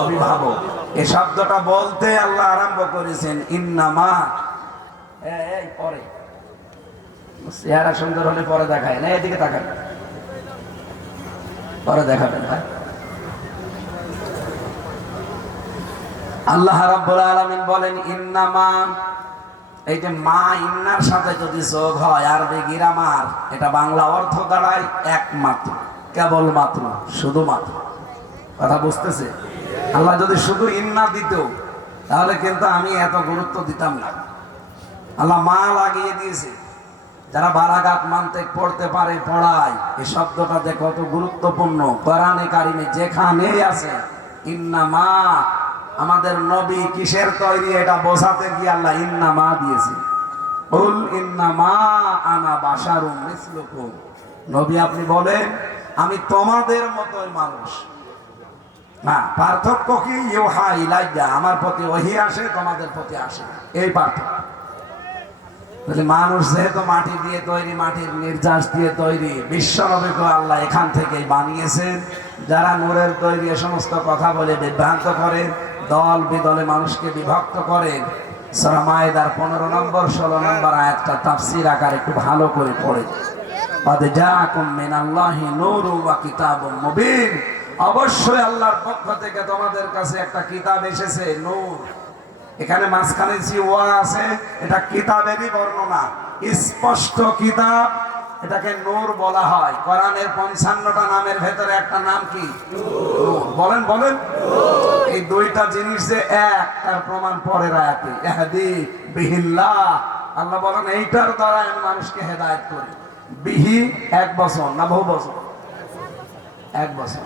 অভিভাবক। এই শব্দটা বলতে আল্লাহ আরম্ভ করেছেন ইন্নামা। এই পরে চেহারা সুন্দর হলে পরে দেখায় না, এদিকে তাকাবেন, পরে দেখাবেন ভাই। আল্লাহ রাব্বুল আলামিন বলেন ইন্নামা, এই যে মা ইন্নার সাথে যদি যোগ হয় আরবি গ্রামার, এটা বাংলা অর্থ দাঁড়ায় একমাত্র, কেবলমাত্র, শুধুমাত্র। কথা বুঝতেছে? আল্লাহ যদি শুধু ইন্না দিত তাহলে কিন্তু আমি এত গুরুত্ব দিতাম না। আল্লাহ মা লাগিয়ে দিয়েছে। যারা বালাগাত মানতে পড়তে পারে পড়ায়, এই শব্দটা যে কত গুরুত্বপূর্ণ কোরআনে কারিমে যেখানেই আছে। ইন্না মা, আমাদের নবী কিসের তৈরি এটা বোঝাতে গিয়ে আল্লাহ ইন্না মা দিয়েছে। কুল ইন্না মা আনা বাশারুম মিসলুকুম, নবী আপনি বলেন আমি তোমাদের মতোই মানুষ। হ্যাঁ, পার্থক্য কি? ইউহা ইলাইয়া, আমার প্রতি ওহী আসে, তোমাদের প্রতি আসে, এই পার্থক্য। মানুষ যেহেতু মাটি দিয়ে তৈরি, মাটির নির্যাস দিয়ে তৈরি, বিশ্বনবীকে আল্লাহ এখান থেকেই বানিয়েছেন। যারা নূরের তৈরি এ সমস্ত কথা বলে বিভ্রান্ত করে, দল বিদলে মানুষকে বিভক্ত করেন, সূরা মায়েদার 15 নম্বর 16 নম্বর আয়াতটা তাফসীর আকারে একটু ভালো করে পড়ে। قد جاءكم من الله نور وكتاب مبين, অবশ্যই আল্লাহর পক্ষ থেকে তোমাদের কাছে একটা কিতাব এসেছে, নূর। এখানে মাঝখানে যে ওয়া আছে এটা কিতাবেরই বর্ণনা, স্পষ্ট কিতাব, এটাকে নূর বলা হয়। কোরআনের 55টা নামের ভেতরে একটা নাম কি? নূর। বলেন বলেন। এই দুইটা জিনিস যে এক, তার প্রমাণ পরের আয়াতে, ইহদি বিহিল্লাহ, আল্লাহ বলেন এইটার দ্বারা আমি মানুষকে হেদায়েত করি। বিহি 1 বছর না বহু বছর? 1 বছর।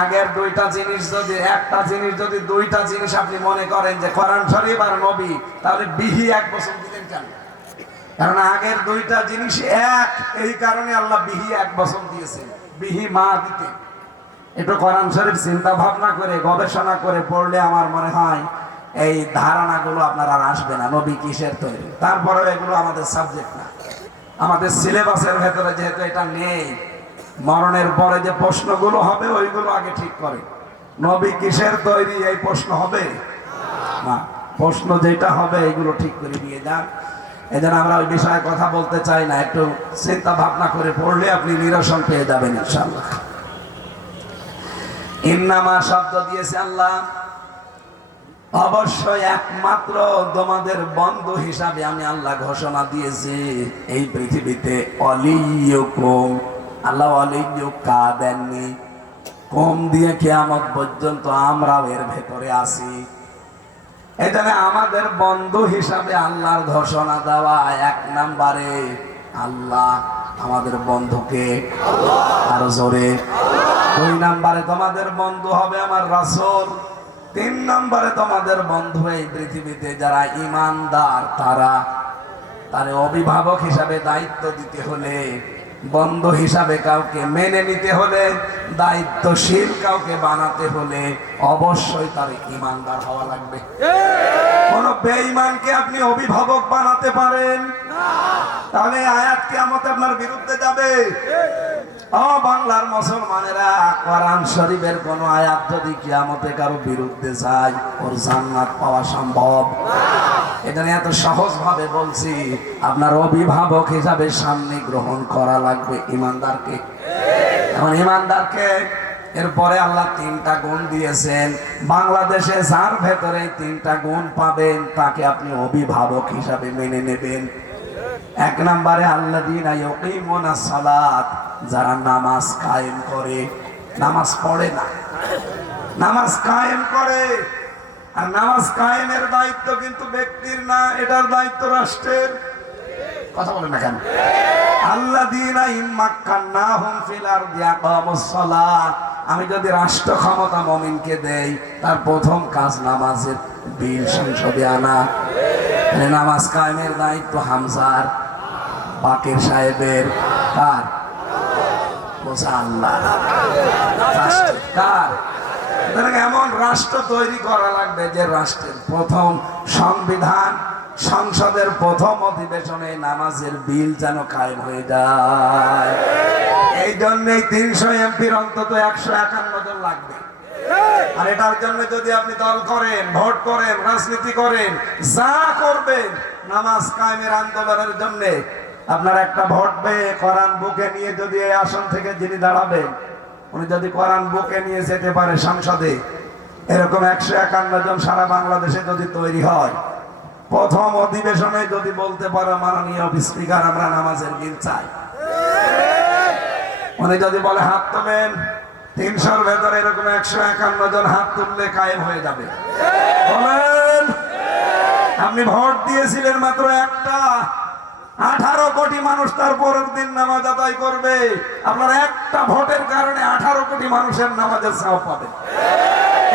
আগের দুইটা জিনিস যদি, একটা জিনিস যদি দুইটা জিনিস আপনি মনে করেন যে কোরআন শরীফ আর নবী, তাহলে বিহি 1 বছর দিতেন কেন? কারণ আগের দুইটা জিনিস এক, এই কারণে আল্লাহ বিহি 1 বছর দিয়েছেন, বিহি মা দিতে। একটু কোরআন শরীফ চিন্তা ভাবনা করে গবেষণা করে পড়লে আমার মনে হয় এই ধারণাগুলো আপনার আর আসবে না, নবী কিসের তৈরি। তারপরে এগুলো আমাদের সাবজেক্ট না, আমাদের সিলেবাসের ভেতরে যেহেতু এটা নেই। মরণের পরে যে প্রশ্নগুলো হবে ওইগুলো আগে ঠিক করে। নবী কিসের তৈরি এই প্রশ্ন হবে না, প্রশ্ন যেটা হবে এইগুলো ঠিক করে দিয়ে যান। এই জন্য আমরা ওই বিষয়ে কথা বলতে চাই না, একটু চিন্তা ভাবনা করে পড়লে আপনি নিরসন পেয়ে যাবেন ইনশাআল্লাহ। ইন্নামা শব্দ দিয়েছে আল্লাহ, অবশ্যই একমাত্র তোমাদের বন্ধু হিসাবে আমি আল্লাহ ঘোষণা দিয়েছি এই পৃথিবীতে। অলিয়ুকুম, আল্লাহ অলিয়ুকা দেননি, কম দিয়ে কিয়ামত পর্যন্ত আমরাও এর ভেতরে আছি। এখানে আমাদের বন্ধু হিসাবে আল্লাহর ঘোষণা দেওয়া। 1 নম্বরে আল্লাহ আমাদের বন্ধুকে, আরো জোরে। 2 নম্বরে তোমাদের বন্ধু হবে আমার রাসূল। 3 নম্বরে তোমাদের বন্ধু এই পৃথিবীতে যারা ঈমানদার, তার অভিভাবক হিসাবে দায়িত্ব দিতে হলে, বন্ধু হিসাবে কাউকে মেনে নিতে হলে, দায়িত্বশীল কাউকে বানাতে হলে অবশ্যই তার ঈমানদার হওয়া লাগবে। কোন বেঈমানকে আপনি অভিভাবক বানাতে পারেন না, তাহলে আয়াত কিয়ামত আপনার বিরুদ্ধে যাবে। বাংলার মুসলমানেরা, কোরআন শরীফের কোন আয়াত যদি কিয়ামতে কারো বিরুদ্ধে যায়, ওর জান্নাত পাওয়া সম্ভব না। এটা এত সহজ ভাবে বলছি, আপনার অভিভাবক হিসাবে সামনে গ্রহণ করা লাগবে ঈমানদারকে। এখন ঈমানদারকে এরপরে আল্লাহ 3টা গুণ দিয়েছেন। বাংলাদেশে যার ভেতরে 3টা গুণ পাবেন তাকে আপনি অভিভাবক হিসাবে মেনে নেবেন। 1 নম্বরে আল্লাযীনা ইউকিমুনাস সালাত, যারা নামাজ কায়েম করে, নামাজ পড়ে না, নামাজ কায়েম করে। আর নামাজ কায়েমের দায়িত্ব কিন্তু ব্যক্তির না, এটার দায়িত্ব রাষ্ট্রের। কথা বলেন না কেন? আল্লাযীনা ইম্মাক্কান্নাহুম ফিল আরদি আকামুস সালাত, আমি যদি রাষ্ট্র ক্ষমতা মুমিনকে দেই, তার প্রথম কাজ নামাজের বিল সংসদে আনা। নামাজ কায়েমের দায়িত্ব হামজার, বাকের সাহেবের, কার? বোঝা আল্লাহ। কার? এমন রাষ্ট্র তৈরি করা লাগবে যে রাষ্ট্রের প্রথম সংবিধান, সংসদের প্রথম অধিবেশনে নামাজের বিল যেন কায়েম হয়ে যায়। এই জন্যই 300 এমপির অন্তত 151 জন লাগবে। আর এটার জন্য যদি আপনি দল করেন, ভোট করেন, রাজনীতি করেন, যা করবেন, নামাজ কায়েমের আন্দোলনের জন্য আপনার একটা ভোট পেয়ে কোরআন বুকে নিয়ে যদি এই আসন থেকে যিনি দাঁড়াবেন, উনি যদি কোরআন বুকে নিয়ে যেতে পারে সংসদে, এরকম 151 জন সারা বাংলাদেশে যদি তৈরি হয়, প্রথম অধিবেশনে যদি বলতে পারো মাননীয় স্পিকার আমরা নামাজের দিন চাই, উনি যদি বলে হাত তোলেন, 300-র ভেতরে এরকম 151 জন হাত তুললে কায়েম হয়ে যাবে। বলেন, আপনি ভোট দিয়েছিলেন মাত্র একটা, 18 কোটি মানুষ তার পরের দিন নামাজ আদায় করবে। আপনার একটা ভোটের কারণে 18 কোটি মানুষের নামাজের সওয়াব পাবে।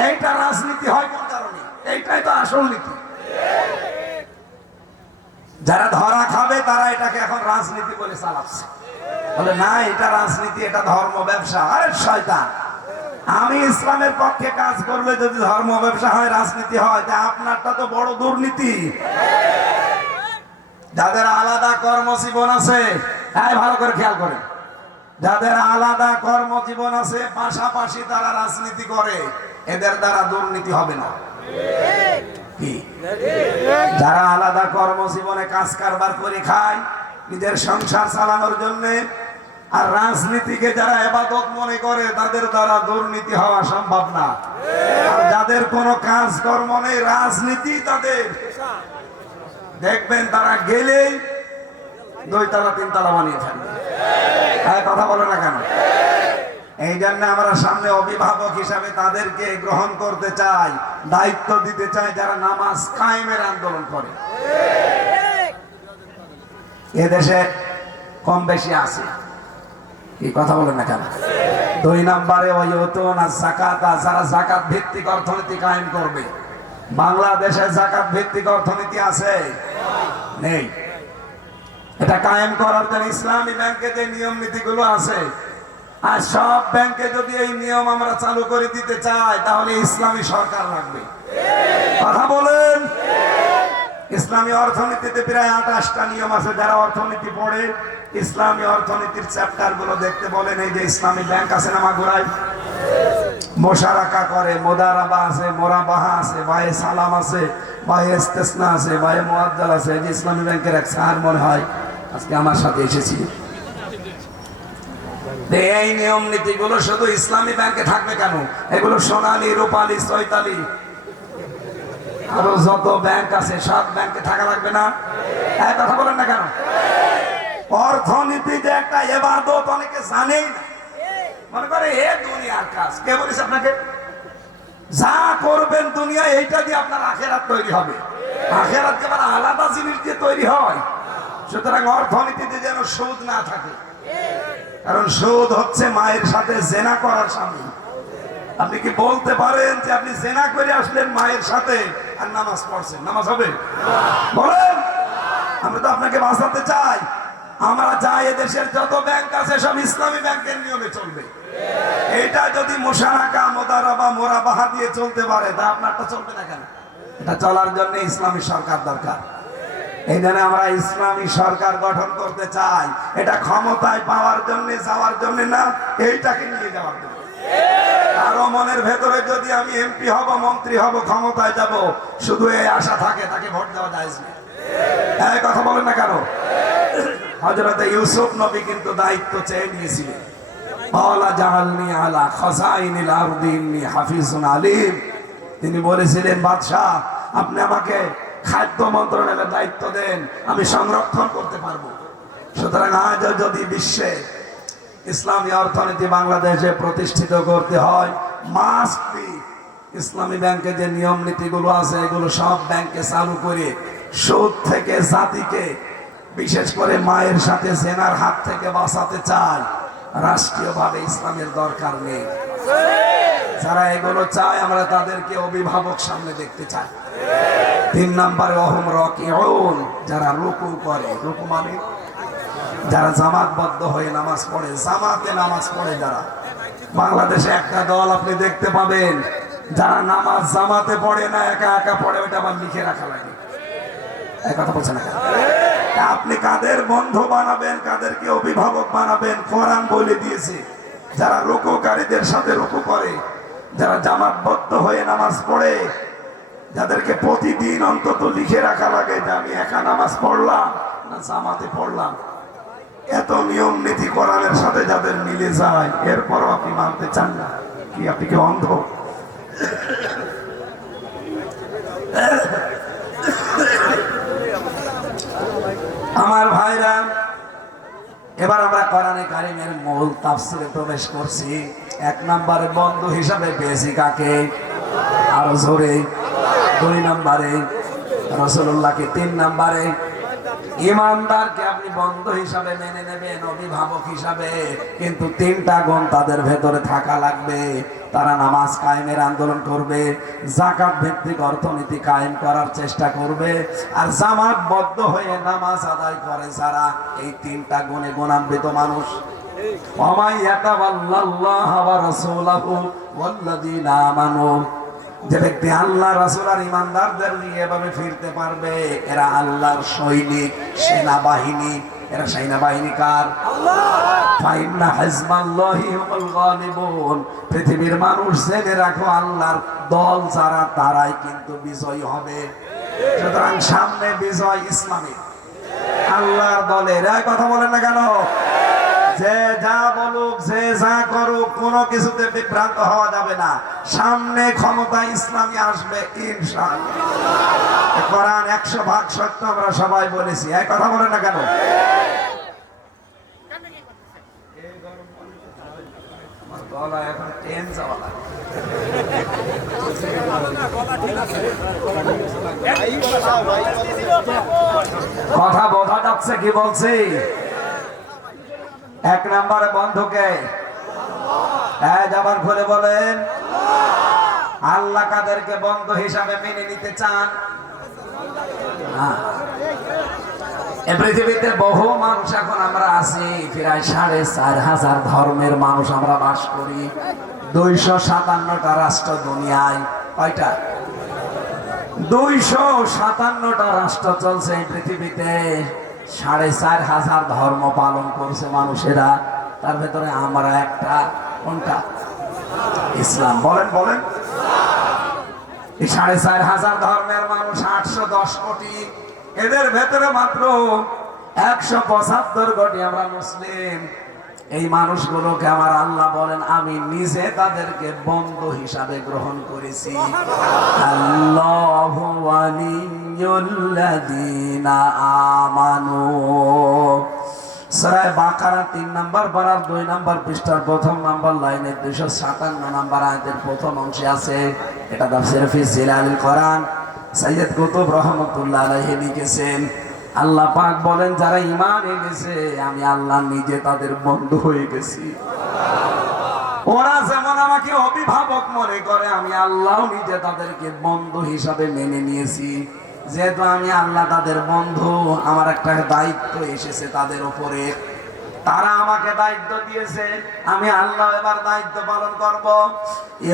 এইটা রাজনীতি হয় কোন কারণে? এইটাই তো আসল নীতি। যারা ধরা খাবে তারা এটাকে এখন রাজনীতি বলে চালাচ্ছে, বলে না এটা রাজনীতি, এটা ধর্ম ব্যবসা। আরে শয়তান, আমি ইসলামের পক্ষে কাজ করলে যদি ধর্ম ব্যবসা হয়, রাজনীতি হয়, তা আপনারটা তো বড় দুর্নীতি। যাদের আলাদা কর্মজীবন আছে, হ্যাঁ ভালো করে খেয়াল করেন, যাদের আলাদা কর্মজীবন আছে পাশাপাশি তারা রাজনীতি করে, এদের দ্বারা দুর্নীতি হবে না। কি যারা আলাদা কর্মজীবনে কাজ কারবার করে খায় নিজের সংসার চালানোর জন্য, আর রাজনীতিকে যারা ইবাদত মনে করে, তাদের দ্বারা দুর্নীতি হওয়া সম্ভব না। আর যাদের কোনো কাজ কর্ম নেই, রাজনীতি তাদের, দেখবেন তারা গেলেই 2 তলা 3 তলা বানিয়ে ফেলবে। কথা বলে না কেন? এই জন্য আমরা সামনে অভিভাবক হিসাবে তাদেরকে গ্রহণ করতে চাই, দায়িত্ব দিতে চাই যারা নামাজ কায়েমের আন্দোলন করে। এদেশে কম বেশি আছে, এই কথা বলে না কেন? 2 নম্বরে যারা যাকাত ভিত্তিক অর্থনীতি কায়েম করবে। বাংলাদেশে যাকাত ভিত্তিক অর্থনীতি আছে? নেই। এটা কায়েম করার জন্য ইসলামী ব্যাংকে যে নিয়ম নীতিগুলো আছে, আর সব ব্যাংকে যদি এই নিয়ম আমরা চালু করে দিতে চাই, তাহলে ইসলামী সরকার লাগবে। কথা বলেন। ইসলামী অর্থনীতিতে প্রায় 28টা নিয়ম আছে। যারা অর্থনীতি পড়ে ইসলামী অর্থনীতির চ্যাপ্টার গুলো দেখতে বলেন। এই যে ইসলামী ব্যাংক আছে না মাগুরায়, মোশারাকা করে, মোদারাবা আছে, মোরাবাহা আছে, বায়ে সালাম আছে, বায়ে ইস্তেসনা আছে, বায়ে মুআদ্দাল আছে। এই যে ইসলামী ব্যাংকের এক স্যার মনে হয় আজকে আমার সাথে এসেছিল। এই নিয়ম নীতি গুলো শুধু ইসলামী ব্যাংকে থাকবে কেন? এগুলো সোনালী, রূপালী, চৈতালি আরো যত ব্যাংক আছে সব ব্যাংকে থাকা লাগবে না? এক কথা বলেন না কেন? অর্থনীতি যে একটা ইবাদত অনেকে জানেই না, মনে করে এ দুনিয়ার কাজ। কে বলেছে আপনাকে? যা করবেন দুনিয়া, এইটা দিয়ে আপনার আখেরাত তৈরি হবে। আখেরাত কে আবার আলাদা জিনিস দিয়ে তৈরি হয়। সুতরাং অর্থনীতিতে যেন সুদ না থাকে, কারণ সুদ হচ্ছে মায়ের সাথে জেনা করার সামিল। আপনি কি বলতে পারেন যে আপনি জেনা করে আসলেন মায়ের সাথে আর নামাজ পড়ছেন? নামাজ হবে? বলেন। আমরা তো আপনাকে বাঁচাতে চাই। আমরা চাই এদেশের যত ব্যাংক আছে সব ইসলামী ব্যাংকের নিয়মে চলবে। এটা যদি মুশারাকা, মুদারাবা, মোরাবাহা দিয়ে চলতে পারে, তা আপনারটা চলবে না কেন? এটা চলার জন্য ইসলামী সরকার দরকার। এই জন্য আমরা ইসলামী সরকার গঠন করতে চাই। এটা ক্ষমতায় পাওয়ার জন্য, যাওয়ার জন্য না, এইটাকে নিয়ে যাওয়ার জন্য। কারো মনের ভেতরে যদি আমি এমপি হব, মন্ত্রী হব, ক্ষমতায় যাব, শুধু এই আশা থাকে, তাকে ভোট দেওয়া যায় না। এই কথা বলেন না কেন? হযরত ইউসুফ নবী কিন্তু দায়িত্ব চেয়ে নিয়েছিলেন। আলা জাআলনি আলা খাযাইনিল আরদি ইন্নী হাফিজুন আলিম। তিনি বলেছিলেন, বাদশাহ আপনি আমাকে খাদ্য মন্ত্রণালয়ের দায়িত্ব দেন, আমি সংরক্ষণ করতে পারবো। সুতরাং আজ যদি বিশ্বে ইসলামী অর্থনীতি বাংলাদেশে প্রতিষ্ঠিত করতে হয়, মাস্ট বি ইসলামী ব্যাংকে যে নিয়ম নীতিগুলো আছে এগুলো সব ব্যাংকে চালু করে সুদ থেকে জাতিকে, বিশেষ করে মায়ের সাথে জেনার হাত থেকে বাঁচাতে চায়। রাষ্ট্রীয়ভাবে ইসলামের দরকার নেই। যারা এগুলো চায় আমরা তাদেরকে অভিভাবক সামনে দেখতে চাই। 3 নম্বরে অহম রাকিউন, যারা রুকু করে। রুকু মানে যারা জামাতবদ্ধ হয়ে নামাজ পড়ে, জামাতে নামাজ পড়ে যারা। বাংলাদেশে একটা দল আপনি দেখতে পাবেন যারা নামাজ জামাতে পড়ে না, একা একা পড়ে, ওইটা আবার লিখে রাখা লাগে। এই কথা বলছে না? আপনি কাদের বন্ধু বানাবেন, কাদেরকে অভিভাবক বানাবেন, কোরআন বলে দিয়েছে। যারা রুকুকারীদের সাথে রুকু করে, যারা জামাতবদ্ধ হয়ে নামাজ পড়ে, যাদেরকে প্রতিদিন অন্তত লিখে রাখা লাগে যে আমি একা নামাজ পড়লাম না জামাতে পড়লাম। এত নিয়ম নীতি কোরআনের সাথে যাদের মিলে যায়, এরপরও আপনি মানতে চান না। কি আপনি কি অন্ধ? মূল তাফসিরে প্রবেশ করছি। 1 নম্বরে বন্ধু হিসাবে পেয়েছি কাকে? আরো জোরে। 2 নম্বরে রাসূলুল্লাহকে। 3 নম্বরে ইমানদারকে আপনি বন্ধু হিসাবে মেনে নেবেন, অভিভাবক হিসাবে, কিন্তু 3টা গুণ তাদের ভেতরে থাকা লাগবে। তারা নামাজ কায়েমের আন্দোলন করবে, যাকাত ভিত্তিক অর্থনীতি কায়েম করার চেষ্টা করবে, আর জামাতবদ্ধ হয়ে নামাজ আদায় করে যারা, এই 3টা গুণে গুণান্বিত মানুষ। ওয়ামান ইয়াতাওয়াল্লাল্লাহা ওয়া রাসূলাহু ওয়াল্লাযীনা আমানু, যে ব্যক্তি আল্লাহ রাসূল আর ইমানদারদের নিয়ে এভাবে ফিরতে পারবে, এরা আল্লাহর সৈনিক, সেনাবাহিনী। এরা সেনাবাহিনী কার? আল্লাহ। ফাইন্না হিজবাল্লাহি হুমুল গালিবুন। পৃথিবীর মানুষ জেনে রাখো, আল্লাহর দল যারা, তারাই কিন্তু বিজয়ী হবে। সুতরাং সামনে বিজয় ইসলামী, আল্লাহর দলের। এই কথা বলেন না কেন? যে যা বলুক, যে যা করুক, কোনো কিছুতে বিভ্রান্ত হওয়া যাবে না। সামনে ক্ষমতা ইসলামী আসবে ইনশাআল্লাহ। কোরআন 100% সত্য, আমরা সবাই বলেছি। এই কথা বলেন না কেন? কথা বোঝা যাচ্ছে কি বলছি? 1 নম্বরে বন্ধুকে জবান খুলে বলেন। আল্লাহ কাদেরকে বন্ধু হিসাবে মেনে নিতে চান? এই পৃথিবীতে বহু মানুষ এখন আমরা আছি, প্রায় 4,500 ধর্মের মানুষ আমরা বাস করি। 257টা রাষ্ট্র দুনিয়ায়। কয়টা? 257টা রাষ্ট্র চলছে এই পৃথিবীতে। 4,500 ধর্ম পালন করছে মানুষেরা, তার ভেতরে আমরা একটা। কোনটা? ইসলাম। বলেন বলেন। এই 4,500 ধর্মের মানুষ 810 কোটি, এদের ভেতরে মাত্র 175 কোটি আমরা মুসলিম। এই মানুষগুলোকে আমার আল্লাহ বলেন, আমি নিজে তাদেরকে বন্ধু হিসাবে গ্রহণ করেছি। আল্লাহু ওয়ালিয়ুল্লাযীনা আমানু। সূরা বাকারা 3 নম্বর পারার 2 নম্বর পৃষ্ঠার 1ম নম্বর লাইনে 257 নম্বর আয়াতের প্রথম অংশে আছে। এটা তাফসীর ফি জিলালিল কোরআন সাইয়্যিদ কুতুব রাহমাতুল্লাহ আলাইহি লিখেছেন। আল্লাহ পাক বলেন, যারা ঈমান এনেছে আমি আল্লাহ নিজে তাদের বন্ধু হয়ে গেছি। ওরা যেমন আমাকে অভিভাবক মনে করে, আমি আল্লাহ নিজে তাদেরকে বন্ধু হিসাবে মেনে নিয়েছি। যেহেতু আমি আল্লাহ তাদের বন্ধু, আমার একটা দায়িত্ব এসেছে তাদের উপরে। তারা আমাকে দায়িত্ব দিয়েছে, আমি আল্লাহ এবার দায়িত্ব পালন করব।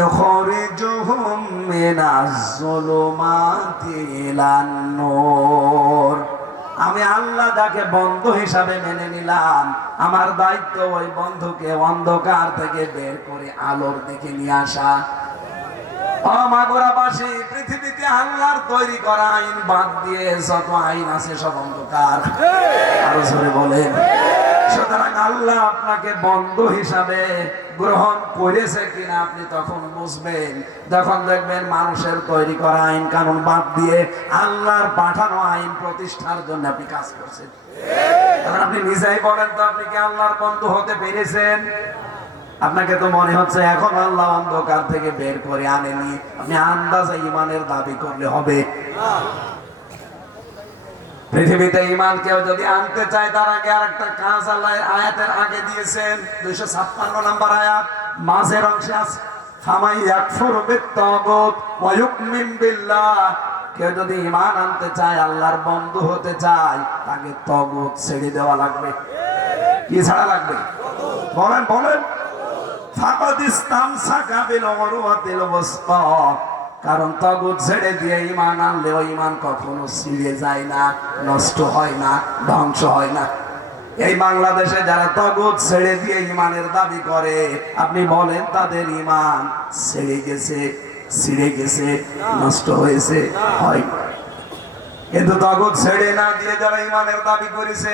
ইখরিজুহুম মিনাজ যুলুমাতি ইলান নূর। আমি আল্লাহ যাকে বন্ধু হিসাবে মেনে নিলাম, আমার দায়িত্ব ওই বন্ধুকে অন্ধকার থেকে বের করে আলোর দিকে নিয়ে আসা। মাগুরাবাসী, পৃথিবীতে আল্লাহর তৈরি করা আইন বাদ দিয়ে যত আইন আছে সব অন্ধকার। আরো জোরে বলেন। সুতরাং আল্লাহ আপনাকে বন্ধু হিসাবে গ্রহণ করেছে কিনা আপনি তখন বুঝবেন, যখন দেখবেন মানুষের তৈরি করা আইন কানুন বাদ দিয়ে আল্লাহর পাঠানো আইন প্রতিষ্ঠার জন্য আপনি কাজ করছেন। এখন আপনি নিজেই বলেন তো, আপনি কি আল্লাহর বন্ধু হতে পেরেছেন? আপনাকে তো মনে হচ্ছে এখন আল্লাহ অন্ধকার থেকে বের করে আনেনি। আপনি আন্দাজে ঈমানের দাবি করলে হবে? পৃথিবীতে ঈমান কেউ যদি আনতে চায়, তার আগে আরেকটা কাজ আল্লাহ আয়াতের আগে দিয়েছেন। 256 নম্বর আয়াত মাঝের অংশে আছে, ফামাই ইয়াকফুরু বিত-তাগুত ওয়া ইউমিন বিল্লাহ। কেউ যদি ঈমান আনতে চায়, আল্লাহর বন্ধু হতে চায়, তাকে তাগুত ছেড়ে দেওয়া লাগবে। কি ছাড়া লাগবে? বলেন বলেন। ফাকাদ ইসতামসাকা বিল উরওয়াতিল ওয়াসতা। কারণ তাগুত ছেড়ে দিয়ে ঈমান আনলে ওই ঈমান কখনো ছিঁড়ে যায় না, নষ্ট হয় না, ধ্বংস হয় না। এই বাংলাদেশে যারা তাগুত ছেড়ে দিয়ে ঈমানের দাবি করে, আপনি বলেন তাদের ঈমান ছেড়ে গেছে, ছিঁড়ে গেছে, নষ্ট হয়েছে? হয়। কিন্তু তাগুত ছেড়ে না দিয়ে যারা ঈমানের দাবি করেছে,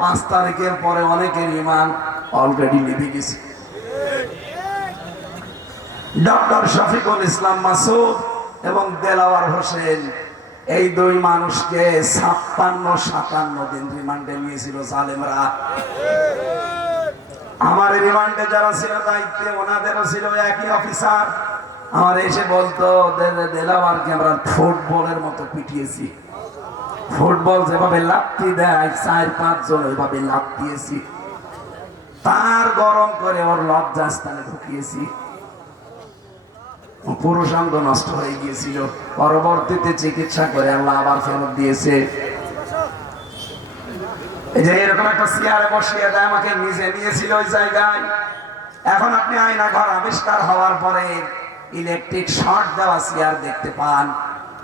5 তারিখের পরে অনেকের ঈমান অলরেডি নিভে গেছে। ডক্টর শফিকুল ইসলাম মাসুদ এবং দেলাওয়ার হোসেন, এই 2 মানুষকে 56-57 দিন রিমান্ডে নিয়েছিল জালেমরা। আমার রিমান্ডে যারা ছিল দায়িত্বে ওনাদেরও ছিল একই অফিসার। আমার এসে বলতো দেলাওয়ারকে আমরা ফুটবলের মতো পিটিয়েছি, ফুটবল যেভাবে লাথি দেয় 4-5 জন ওইভাবে লাথ দিয়েছি, তার গরম করে ওর লজ্জাস্থানে ঢুকিয়েছি। পুরুষাঙ্গ নষ্ট হয়ে গিয়েছিল, পরবর্তীতে চিকিৎসা করে আল্লাহ আবার ফেরত দিয়েছে। এই যে এরকম একটা চেয়ারে বসিয়ে দেয়, আমাকে নিজে নিয়েছিল ওই জায়গায়। এখন আপনি আয়না ঘর আবিষ্কার হওয়ার পরে ইলেকট্রিক শর্ট দেওয়া চেয়ার দেখতে পান।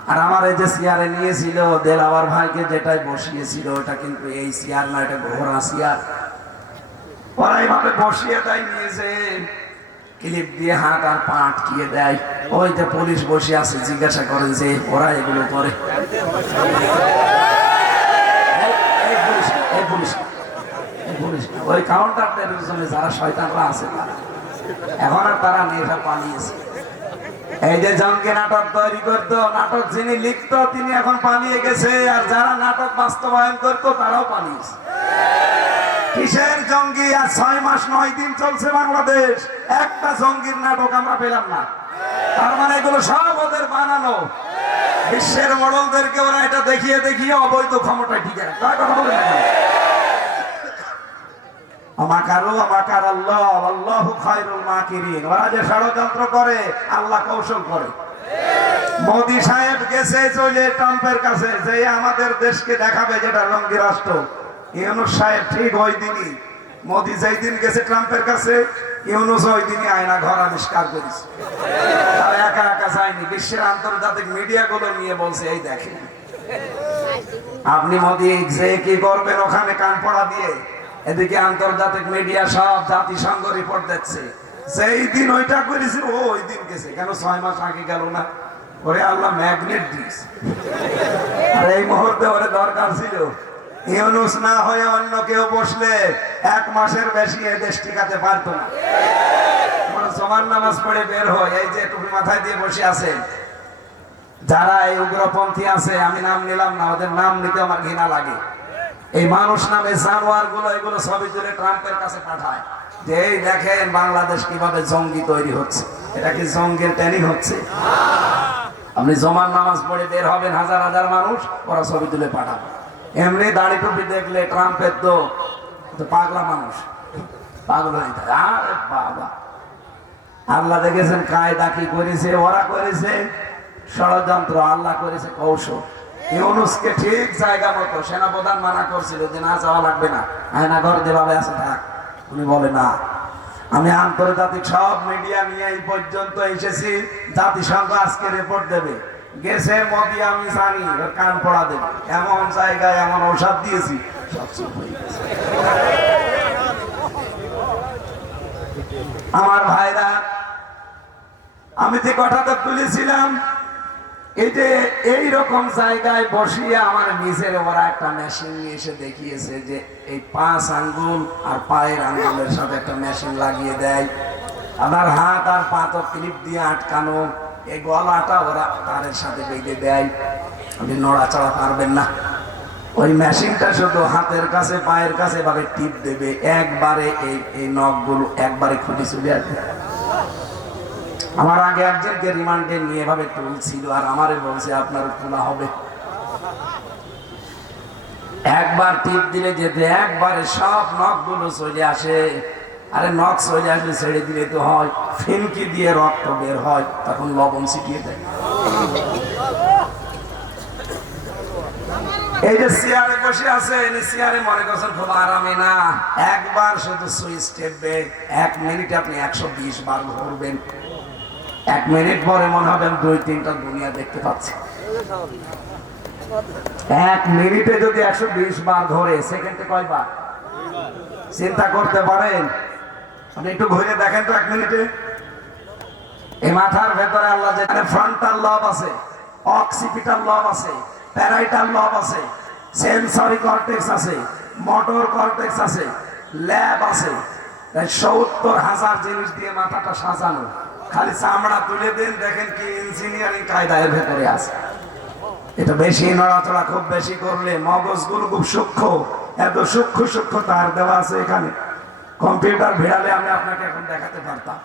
আর আমার এই যে চেয়ারে নিয়েছিল দেলাওয়ার ভাইকে যেটাই বসিয়েছিল ওটা কিন্তু এই চেয়ার না, এটা ঘোড়া চেয়ার। ওরা এইভাবে বসিয়ে দেয়, নিয়েছে ক্লিপ দিয়ে হাত আর পা আটকিয়ে দেয়। ওই যে পুলিশ বসে আছে, জিজ্ঞাসা করেন যে ওরা এগুলো করে। ওই কাউন্টারদের পিছনে যারা শয়তানরা আছে তারা এখন আর তারা নেশা পালিয়েছে। এই যে জঙ্গি নাটক তৈরি করতো, নাটক যিনি লিখতো তিনি এখন পালিয়ে গেছে, আর যারা নাটক বাস্তবায়ন করতো তারাও পালিয়েছে। কিসের জঙ্গি? আর 6 মাস 9 দিন চলছে বাংলাদেশ, একটা জঙ্গির নাটক আমরা পেলাম না। তার মানে এগুলো সব ওদের বানানো। বিশ্বের মডেলদেরকে ওরা এটা দেখিয়ে দেখিয়ে অবৈধ ক্ষমতায় টিকে রাখে। তার কথা বলে না, ওরা যে ষড়যন্ত্র করে আল্লাহ কৌশল করে। মোদী সাহেব গেছে চলে ট্রাম্পের কাছে, যে আমাদের দেশকে দেখাবে যেটা রঙ্গি রাষ্ট্র। ইউনূস সাহেব ঠিক ওই দিনই, মোদী যেই দিন গেছে ট্রাম্পের কাছে, ইউনূস ওই দিনই আয়না ঘর আবিষ্কার করেছে। তারা একা একা যায়নি, বিশ্বের আন্তর্জাতিক মিডিয়া গুলো নিয়ে বলছে এই দেখেন আপনি মোদী যে কি করবেন ওখানে কান পড়া দিয়ে। এদিকে আন্তর্জাতিক মিডিয়া সব জাতিসংঘ রিপোর্ট দিচ্ছে, যেই দিন ওইটা করেছে ওই দিন গেছে। কেন 6 মাস আগে গেল না? ওরে আল্লাহ ম্যাগনেট দিস। আর এই মুহূর্তে ওরে দরকার ছিল ইউনূস না হয়ে অন্য কেউ বসলে 1 মাসের বেশি এ দেশ টিকাতে পারতো না। জমান নামাজ পড়ে বের হয়, এই যে টুপি মাথায় দিয়ে বসে আছে যারা এই উগ্রপন্থী আছে, আমি নাম নিলাম না, ওদের নাম নিতে আমার ঘৃণা লাগে। এই মানুষ নামে জানোয়ার গুলো এগুলো ছবি তুলে ট্রাম্পের কাছে পাঠায় যে এই দেখেন বাংলাদেশ কিভাবে জঙ্গি তৈরি হচ্ছে। এটা কি জঙ্গির ট্রেনিং হচ্ছে? আপনি জমান নামাজ পড়ে বের হবেন, হাজার হাজার মানুষ, ওরা ছবি তুলে পাঠাবে। এমনি দাড়ি টুপি দেখলে ট্রাম্পের তো পাগলা মানুষ, পাগল হয়ে যায়। আরে বাবা, আল্লাহ দেখেছেন কায়দা কি করেছে, ওরা করেছে ষড়যন্ত্র, আল্লাহ করেছে কৌশল। ইউনূসকে ঠিক জায়গা মতো সেনাপ্রধান মানা করছিল যে না যাওয়া লাগবে না, আয়না ঘর যেভাবে আছে থাক। উনি বলে না, আমি আন্তর্জাতিক সব মিডিয়া নিয়ে এই পর্যন্ত এসেছি, জাতিসংঘ আজকে রিপোর্ট দেবে। গেছে মোদী, আমি জানি ওর কান পড়া দেবে। এমন জায়গায় এমন ঔষধ দিয়েছি সব চুপ হয়ে গেছে। আমার ভাইরা, আমি যে কথাটা তুলেছিলাম, এই যে এইরকম জায়গায় বসিয়ে আমার নিজের ওরা একটা মেশিন নিয়ে এসে দেখিয়েছে যে এই 5 আঙ্গুল আর পায়ের আঙ্গুলের সাথে একটা মেশিন লাগিয়ে দেয়। আমার হাত আর পা তো ক্লিপ দিয়ে আটকানো, এই গলাটা ওরা তারের সাথে বেঁধে দেয়, আপনি নড়াচড়া পারবেন না। ওই মেশিনটা শুধু হাতের কাছে পায়ের কাছে এভাবে টিপ দেবে, একবারে এই নখগুলো একবারে খুঁটি চলে আসবে। আমার আগে একজনকে রিমান্ডে নিয়ে এভাবে তুলছিল, আর আমারে বলছে আপনার তোলা হবে। একবার টিপ দিলে যেতে একবারে সব নখগুলো চলে আসে। আরে নখ চলে আসলে ছেড়ে দিলে তো হয়, ফিনকি দিয়ে রক্ত বের হয়, তখন লবণ ছিটিয়ে দেয়। এই যে চেয়ারে বসে আছে, চেয়ারে মনে করছেন খুব আরামে না, একবার শুধু সুইচ টেপবে, 1 মিনিটে আপনি 120 বার ঘুরবেন। 1 মিনিট পরে মনে হবে 2-3টা দুনিয়া দেখতে পাচ্ছি। 1 মিনিটে যদি 120 বার ধরে, সেকেন্ডে কয়বার? চিন্তা করতে পারেন? আপনি একটু ঘুরে দেখেন তো 1 মিনিটে। এই মাথার ভেতরে আল্লাহ যেখানে ফ্রন্টাল লব আছে, অক্সিপিটাল লব আছে, প্যারাইটাল লব আছে, সেন্সরি কর্টেক্স আছে, মোটর কর্টেক্স আছে, ল্যাব আছে। 70,000 জিনিস দিয়ে মাথাটা সাজানো। খালি চামড়া তুলে দেন, দেখেন কি ইঞ্জিনিয়ারিং কায়দা এর ভেতরে আছে। এটা বেশি নড়াচড়া খুব বেশি করলে মগজগুলো খুব সূক্ষ্ম, এত সূক্ষ্ম সূক্ষ্ম তার দেওয়া আছে এখানে। কম্পিউটার ভিড়ালে আমি আপনাকে এখন দেখাতে পারতাম।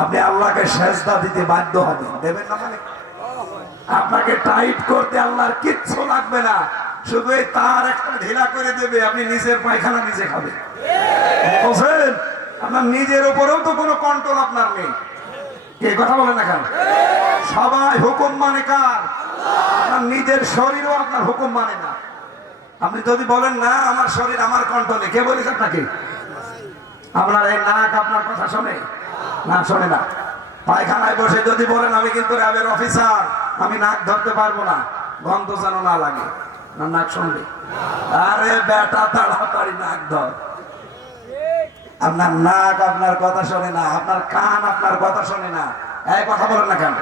আপনি আল্লাহকে সেজদা দিতে বাধ্য হবেন, দেবেন না মানে? আপনাকে টাইট করতে আল্লাহর কিচ্ছু লাগবে না, শুধু এই তার একটা ঢিলা করে দেবে, আপনি নিজের পায়খানা নিজে খাবেন। বুঝলেন? আপনার নিজের উপরেও তো কোনো কন্ট্রোল আপনার নেই। কে কথা বলে না কেন? সবাই হুকুম মানে কার? আপনার নিজের শরীরও আপনার হুকুম মানে না। আপনি যদি বলেন না আমার শরীর আমার কন্ট্রোলে, কে বলেছে আপনাকে? আপনার এই নাক আপনার কথা শোনে না? শোনে না। পায়খানায় বসে যদি বলেন আমি কিন্তু র্যাবের অফিসার, আমি নাক ধরতে পারবো না, গন্ধ যেন না লাগে, না নাক শুনবে? আরে বেটা তাড়াতাড়ি নাক ধর। আপনার নাক আপনার কথা শোনে না, আপনার কান আপনার কথা শোনে না। এই কথা বলেন না কেন?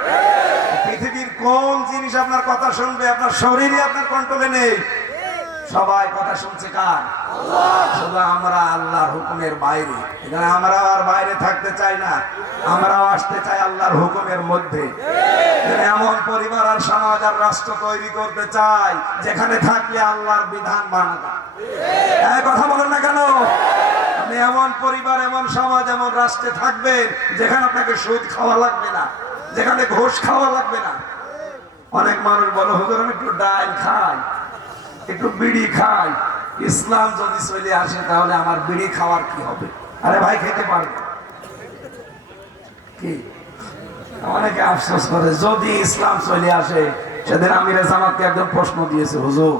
পৃথিবীর কোন জিনিস আপনার কথা শুনবে? আপনার শরীরই আপনার কন্ট্রোলে নেই। সবাই কথা শুনছে কার? শুধু আমরা আল্লাহর হুকুমের বাইরে। এখানে আমরা আর বাইরে থাকতে চাই না, আমরাও আসতে চাই আল্লাহর হুকুমের মধ্যে। এমন পরিবার আর সমাজ আর রাষ্ট্র তৈরি করতে চাই যেখানে থাকলে আল্লাহর বিধান মানা যায়। এই কথা বলেন না কেন? আপনি এমন পরিবার, এমন সমাজ, এমন রাষ্ট্রে থাকবেন যেখানে আপনাকে সুদ খাওয়া লাগবে না, যেখানে ঘুষ খাওয়া লাগবে না। অনেক মানুষ বলে হুজুর আমি একটু ডাল খাই, একটু বিড়ি খাই, ইসলাম যদি চলে আসে তাহলে আমার বিড়ি খাওয়ার কি হবে? আরে ভাই খেতে পারবে কি? অনেকে আফসোস করে যদি ইসলাম চলে আসে। সেদিন আমিরে জামাতকে একজন প্রশ্ন দিয়েছে, হুজুর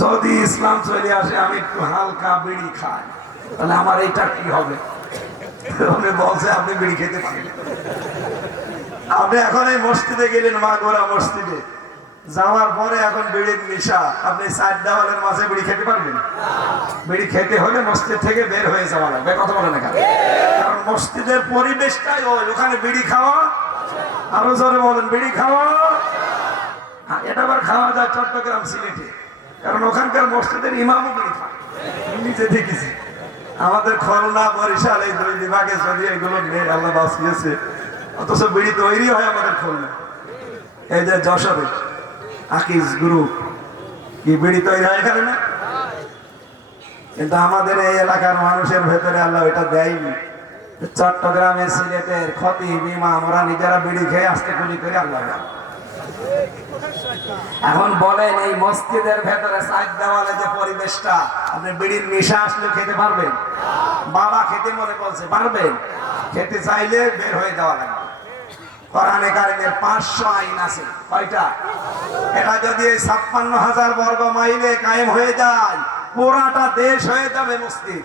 যদি ইসলাম চলে আসে আমি একটু হালকা বিড়ি খাই তাহলে আমার এইটা কি হবে? উনি বলছে আপনি বিড়ি খেতে পারেন। আপনি এখন এই মসজিদে গেলেন, মাগোরা মসজিদে যাওয়ার পরে এখন বিড়ির নেশা, আপনি 4 দেওয়ালের মাঝে বিড়ি খেতে পারবেন? বিড়ি খেতে হলে মসজিদ থেকে বের হয়ে যাওয়া লাগবে। কথা বলে না কেন? কারণ মসজিদের পরিবেশটাই ওখানে বিড়ি খাওয়া, আরো জোরে বলেন বিড়ি খাওয়া। এটা আবার খাওয়া যায় চট্টগ্রাম, সিলেটে, কারণ ওখানকার মসজিদের ইমামও বিড়ি খায়, নিজে দেখেছি। আমাদের খুলনা, বরিশাল এই 2 বিভাগে যদি এগুলো নেই, আল্লাহ বাঁচিয়েছে, অথচ বিড়ি তৈরি হয় আমাদের খুলনা। এই যে যশোরে আকিজ গ্রুপ, কি বিড়ি তৈরি হয় এখানে না? কিন্তু আমাদের এই এলাকার মানুষের ভেতরে আল্লাহ এটা দেয়নি। চট্টগ্রামের, সিলেটের খতিব, ইমাম ওরা নিজেরা বিড়ি খেয়ে আস্তে গুলি করে আল্লাহ। এখন বলেন এই মসজিদের ভেতরে 4 দেওয়ালে যে পরিবেশটা, আপনি বিড়ির নেশা আসলে খেতে পারবেন? বাবা খেতে মনে বলছে পারবেন? খেতে চাইলে বের হয়ে যাওয়া লাগবে। কোরআনে কারিমের 500 আইন আছে, কয়টা? এটা যদি 56,000 বর্গ মাইলে কায়েম হয়ে যায়, পুরাটা দেশ হয়ে যাবে মসজিদ।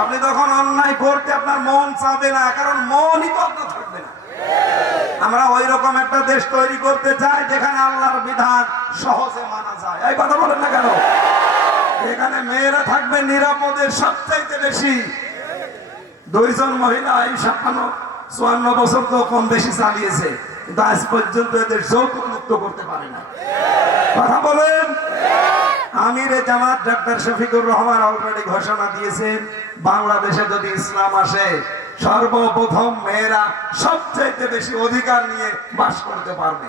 আপনি তখন অন্যায় করতে আপনার মন চাবে না, কারণ মনই তো আপনার থাকবে না। আমরা ওই রকম একটা দেশ তৈরি করতে চাই যেখানে আল্লাহর বিধান সহজে মানা যায়। এই কথা বলেন না কেন? এখানে মেয়েরা থাকবে নিরাপদে সবচাইতে বেশি। 2 জন মহিলা এই 54 বছর তো কম বেশি চালিয়েছে, কিন্তু আজ পর্যন্ত এদের যৌতুক মুক্ত করতে পারে না। কথা বলেন। আমিরে জামাত ডাক্তার শফিকুর রহমান অলরেডি ঘোষণা দিয়েছেন, বাংলাদেশে যদি ইসলাম আসে সর্বপ্রথম মেয়েরা সবচেয়ে বেশি অধিকার নিয়ে বাস করতে পারবে।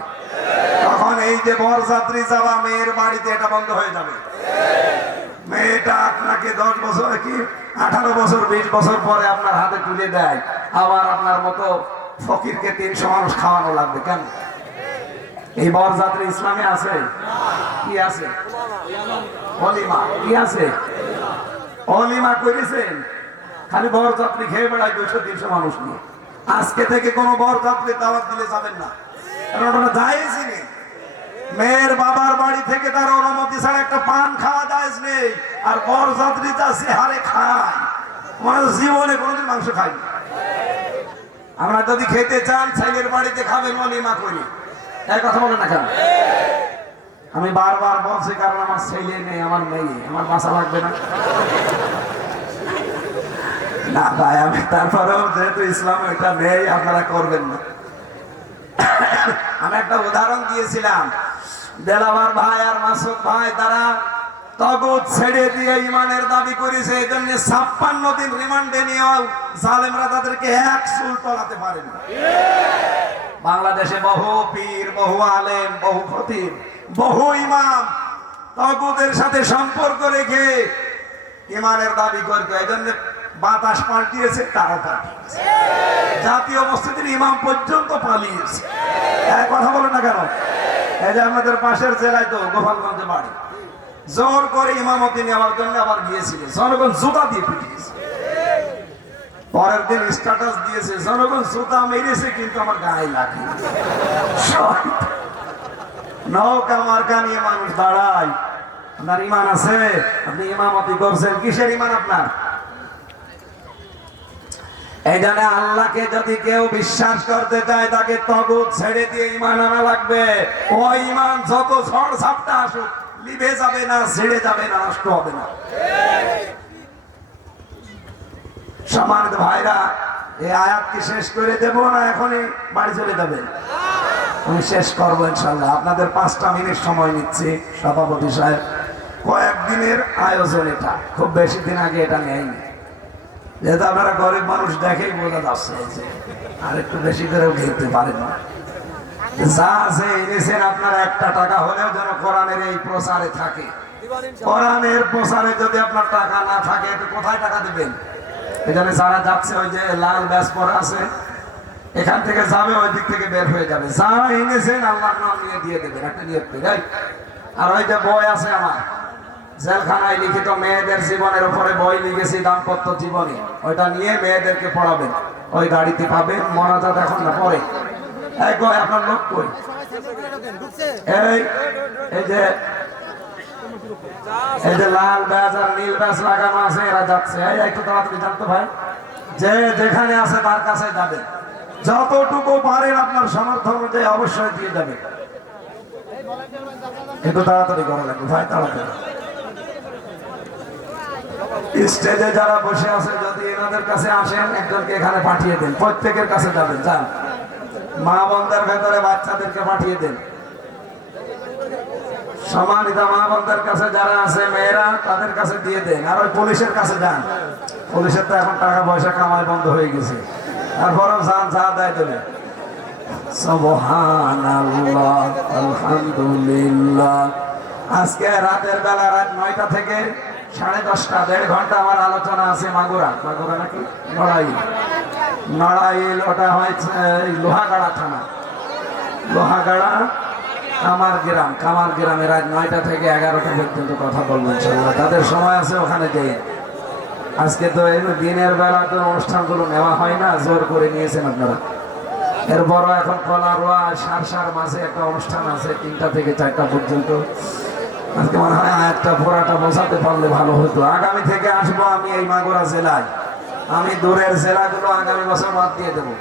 তখন এই যে বরযাত্রী যাওয়া মেয়ের বাড়িতে, এটা বন্ধ হয়ে যাবে। মেয়েটা আপনাকে 10 বছর কি 18 বছর 20 বছর পরে আপনার হাতে তুলে দেয়, আবার আপনার মতো ফকিরকে 300 মানুষ খাওয়ানো লাগবে কেন? এই বরযাত্রী ইসলামে আছে? কি আছে? অলিমা। কি আছে? অলিমা করেছেন, খালি বরযাত্রী খেয়ে বেড়ায় 200-300 মানুষ নিয়ে। আজকে থেকে কোনো বরযাত্রী দাওয়াত দিলে যাবেন না, কারণ ওটা জায়েজই নেই। মেয়ের বাবার বাড়ি থেকে তার অনুমতি ছাড়া একটা পান খাওয়া জায়েজ নেই। আর বরযাত্রী যা হারে খায়, মানে জীবনে কোনোদিন মাংস খায়নি। আমরা যদি খেতে চান ছেলের বাড়িতে খাবেন, অলিমা করি। এই কথা বলেন না কেন? আমি বারবার বলছি, কারণ আমার ছেলে নেই, আমার মেয়ে, আমার বাঁচা লাগবে না। না ভাই, আমি তারপরেও যেহেতু ইসলাম এটা নেই, আপনারা করবেন না। আমি একটা উদাহরণ দিয়েছিলাম, দেলাওয়ার ভাই আর মাসুদ ভাই তারা তাগুত ছেড়ে দিয়ে ইমানের দাবি করেছে, এই জন্য 56 দিন রিমান্ডে নিয়েও জালেমরা তাদেরকে এক চুল টলাতে পারেন না। বাংলাদেশে বহু পীর, বহু আলেম, বহু খতিব, বহু ইমাম তাগুতের সাথে সম্পর্ক রেখে ইমানের দাবি করতো, এই জন্য বাতাস পাল্টিয়েছে, তারা পাল্টিয়েছে, জাতীয় মসজিদের ইমাম পর্যন্ত পালিয়েছে। কথা বলেন না কেন? এই যে আমাদের পাশের জেলায় তো গোপালগঞ্জে বাড়ি, জোর করে ইমামতি নেওয়ার জন্য আবার গিয়েছিল, জনগণ জুতা দিয়ে পিটিয়েছে। পরের দিন স্ট্যাটাস দিয়েছে, জনগণ জুতা মেরেছে কিন্তু আমার গায়ে লাগে। নৌকা মার্কা নিয়ে মানুষ দাঁড়ায়। আপনার ইমান আছে? আপনি ইমামতি করছেন, কিসের ইমান আপনার? এই জন্য আল্লাহকে যদি কেউ বিশ্বাস করতে চায় তাকে তাগুত ছেড়ে দিয়ে ইমান আনা লাগবে। ওই ইমান যত ঝড় ঝাপটা আসুক লিভে যাবে না, ছেড়ে যাবে না, নষ্ট হবে না। সম্মানিত ভাইরা, এই আয়াতকে শেষ করে দেব না এখনই বাড়ি চলে যাবেন? আমি শেষ করবো ইনশাল্লাহ। আপনাদের 5টা মিনিট সময় নিচ্ছি। সভাপতি সাহেব, কয়েকদিনের আয়োজন, এটা খুব বেশি দিন আগে এটা নেয়নি, যেহেতু আপনারা গরিব মানুষ দেখেই বোঝা যাচ্ছে যে আর একটু বেশি করেও খেতে পারেন না। যা আছে এনেছেন আপনারা, একটা টাকা হলেও যেন কোরআনের এই প্রচারে থাকে। কোরআনের প্রচারে যদি আপনার টাকা না থাকে তো কোথায় টাকা দিবেন? এখানে যারা যাচ্ছে, ওই যে লাল ব্যাস পরে আছে, এখান থেকে যাবে, ওই দিক থেকে বের হয়ে যাবে। যা এনেছেন আল্লাহর নাম নিয়ে দিয়ে দেবেন, একটা নিয়ত করে। আর ওই যে বই আছে আমার জেলখানায় লিখিত মেয়েদের জীবনের উপরে বই লিখেছি, দাম্পত্য জীবনী, ওইটা নিয়ে মেয়েদেরকে পড়াবেন। ওই গাড়িতে পাবেন, মনাজাত এখন না পরে। আপনার লোক কই? এই যে লাল ব্যাজ আর নীল ব্যাজ লাগানো আছে, এরা যাচ্ছে। একটু তাড়াতাড়ি জানতো ভাই, যে যেখানে আছে তার কাছে যাবেন, যতটুকু পারেন আপনার সামর্থ্য অনুযায়ী অবশ্যই দিয়ে যাবেন। একটু তাড়াতাড়ি করা লাগবে ভাই, তাড়াতাড়ি। স্টেজে যারা বসে আছে যদি এনাদের কাছে আসেন, একজনকে এখানে পাঠিয়ে দেন, প্রত্যেকের কাছে যাবেন। যান, মা বোনদের ভেতরে বাচ্চাদেরকে পাঠিয়ে দেন। সম্মানিত মা বোনদের কাছে যারা আছে মেয়েরা, তাদের কাছে দিয়ে দেন। আর ওই পুলিশের কাছে যান, পুলিশের তো এখন টাকা পয়সা কামাই বন্ধ হয়ে গেছে, তারপরেও যান, যা দেয় দেবে। সুবহানাল্লাহ, আলহামদুলিল্লাহ। আজকে রাতের বেলা, রাত 9টা থেকে 10:30, 1.5 ঘন্টা আমার আলোচনা আছে মাগুরা নাকি নড়াইল, ওটা হয়েছে লোহাগাড়া থানা, লোহাগাড়া কামার গ্রামে রাত 9টা থেকে 11টা পর্যন্ত কথা বলবেন ইনশাআল্লাহ। তাদের সময় আছে, ওখানে যাই। আজকে তো এই দিনের বেলা তো অনুষ্ঠানগুলো নেওয়া হয় না, জোর করে নিয়েছেন আপনারা। এরপরও এখন কলারোয়া সার মাঝে একটা অনুষ্ঠান আছে 3টা থেকে 4টা পর্যন্ত। আজকে মনে হয় একটা পুরাটা বোঝাতে পারলে ভালো হতো। আগামী থেকে আসবো আমি এই মাগুরা জেলায়। আমি দূরের জেলাগুলো আগামী বছর বাদ দিয়ে দেবো।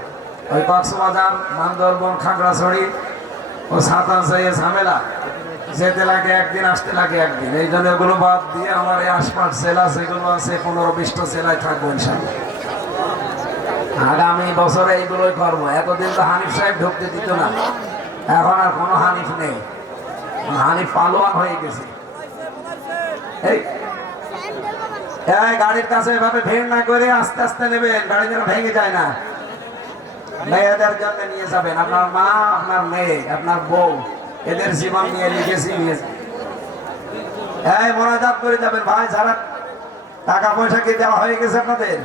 ওই কক্সবাজার, বান্দরবন, খাগড়াছড়ি ও সাতাশ ঝামেলা, যেতে লাগে একদিন, আসতে লাগে একদিন। এই জন্য ওগুলো বাদ দিয়ে আমার এই আশপাশ জেলা যেগুলো আছে 15-20টা জেলায় থাকবো ইনশাআল্লাহ। আগামী বছরে এইগুলোই করবো। এতদিন তো হানিফ সাহেব ঢুকতে দিত না, এখন আর কোনো হানিফ নেই, হানিফ পালোয়ান হয়ে গেছে। এই গাড়ির কাছে এভাবে ভিড় না করে আস্তে আস্তে নেবেন, গাড়ি যেন ভেঙে যায় না। মেয়েদের জন্য নিয়ে যাবেন, আপনার মা, আপনার মেয়ে, আপনার বউ, এদের জীবন নিয়ে লিখেছি, মোনাজাত করে যাবেন ভাই। যারা টাকা পয়সা কি দেওয়া হয়ে গেছে আপনাদের?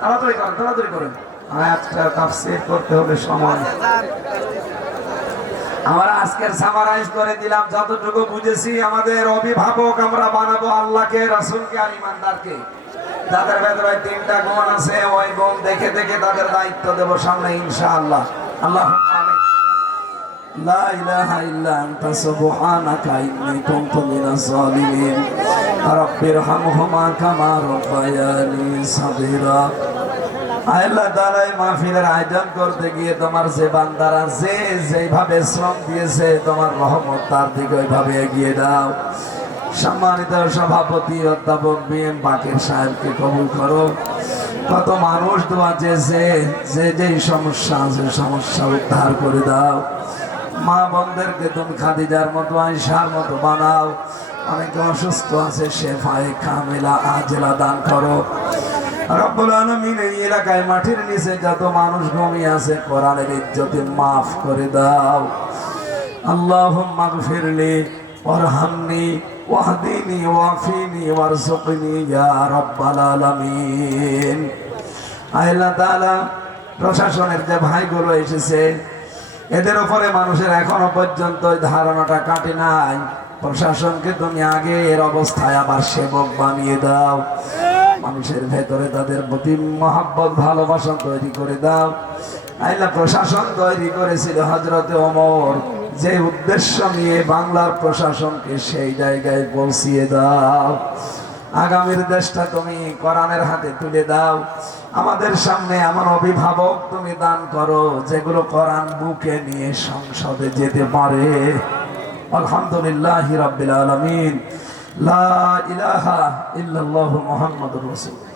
তাড়াতাড়ি করেন, আয়াতটা তাফসীর করতে হবে সময়। আমরা আজকের সামারাইজ করে দিলাম, যতটুকু বুঝেছি। আমাদের অভিভাবক আমরা বানাবো আল্লাহকে, রাসূলকে আর ঈমানদারকে। যাদের ভেতরে 3টা গুণ আছে, ওই গুণ দেখে দেখে তাদের দায়িত্ব দেব সামনে ইনশাআল্লাহ। আল্লাহুম্মা আমিন। লা ইলাহা ইল্লা আনতা সুবহানাকা ইন্নী কুনতু মিনাজ জালিমিন। রাব্বিরহামহুমা কামা রাব্বায়ানি সাগীরা। আল্লাহ তাআলা এই মাহফিলের আয়োজন করতে গিয়ে তোমার যে বান্দারা যেভাবে শ্রম দিয়েছে, তোমার রহমত তার দিকে ওইভাবে এগিয়ে দাও। সম্মানিত সভাপতি অধ্যাপক বিএম বাকের সাহেবকে কবুল করো। কত মানুষ দোয়া চেয়েছে, যেই সমস্যা আছে সমস্যা উদ্ধার করে দাও। মা বোনদেরকে তুমি খাদিজার মতো, আয়েশার মতো বানাও। অনেকে অসুস্থ আছে, শেফায়ে কামিলা আজেলা দান করো। রব্বুল আলামিন এই এলাকায় মাটির নিচে যত মানুষ ঘুমিয়ে আছে, কোরআনের ইজ্জতে মাফ করে দাও। আল্লাহুম্মা গফিরলি ওয়ারহামনি ওয়াহদিনি ওয়াফিনি ওয়ারযুকনি ইয়া রাব্বাল আলামিন। আল্লাহ তাআলা প্রশাসনের যে ভাইগুলো এসেছে এদের উপরে মানুষের এখনো পর্যন্ত ওই ধারণাটা কাটে নাই। প্রশাসনকে তুমি আগে এর অবস্থায় আবার সেবক বানিয়ে দাও, মানুষের ভেতরে তাদের প্রতি মহব্বত ভালোবাসা তৈরি করে দাও। আল্লাহ প্রশাসন তৈরি করেছিল হযরতে ওমর, যে উদ্দেশ্য নিয়ে বাংলার প্রশাসনকে সেই জায়গায় পৌঁছিয়ে দাও। আগামীর দেশটা তুমি কোরআনের হাতে তুলে দাও। আমাদের সামনে এমন অভিভাবক তুমি দান করো যেগুলো কোরআন বুকে নিয়ে সংসদে যেতে পারে। আলহামদুলিল্লাহি রাব্বিল আলামিন। লা ইলাহা ইল্লাল্লাহু মুহাম্মাদুর রাসূলুল্লাহ।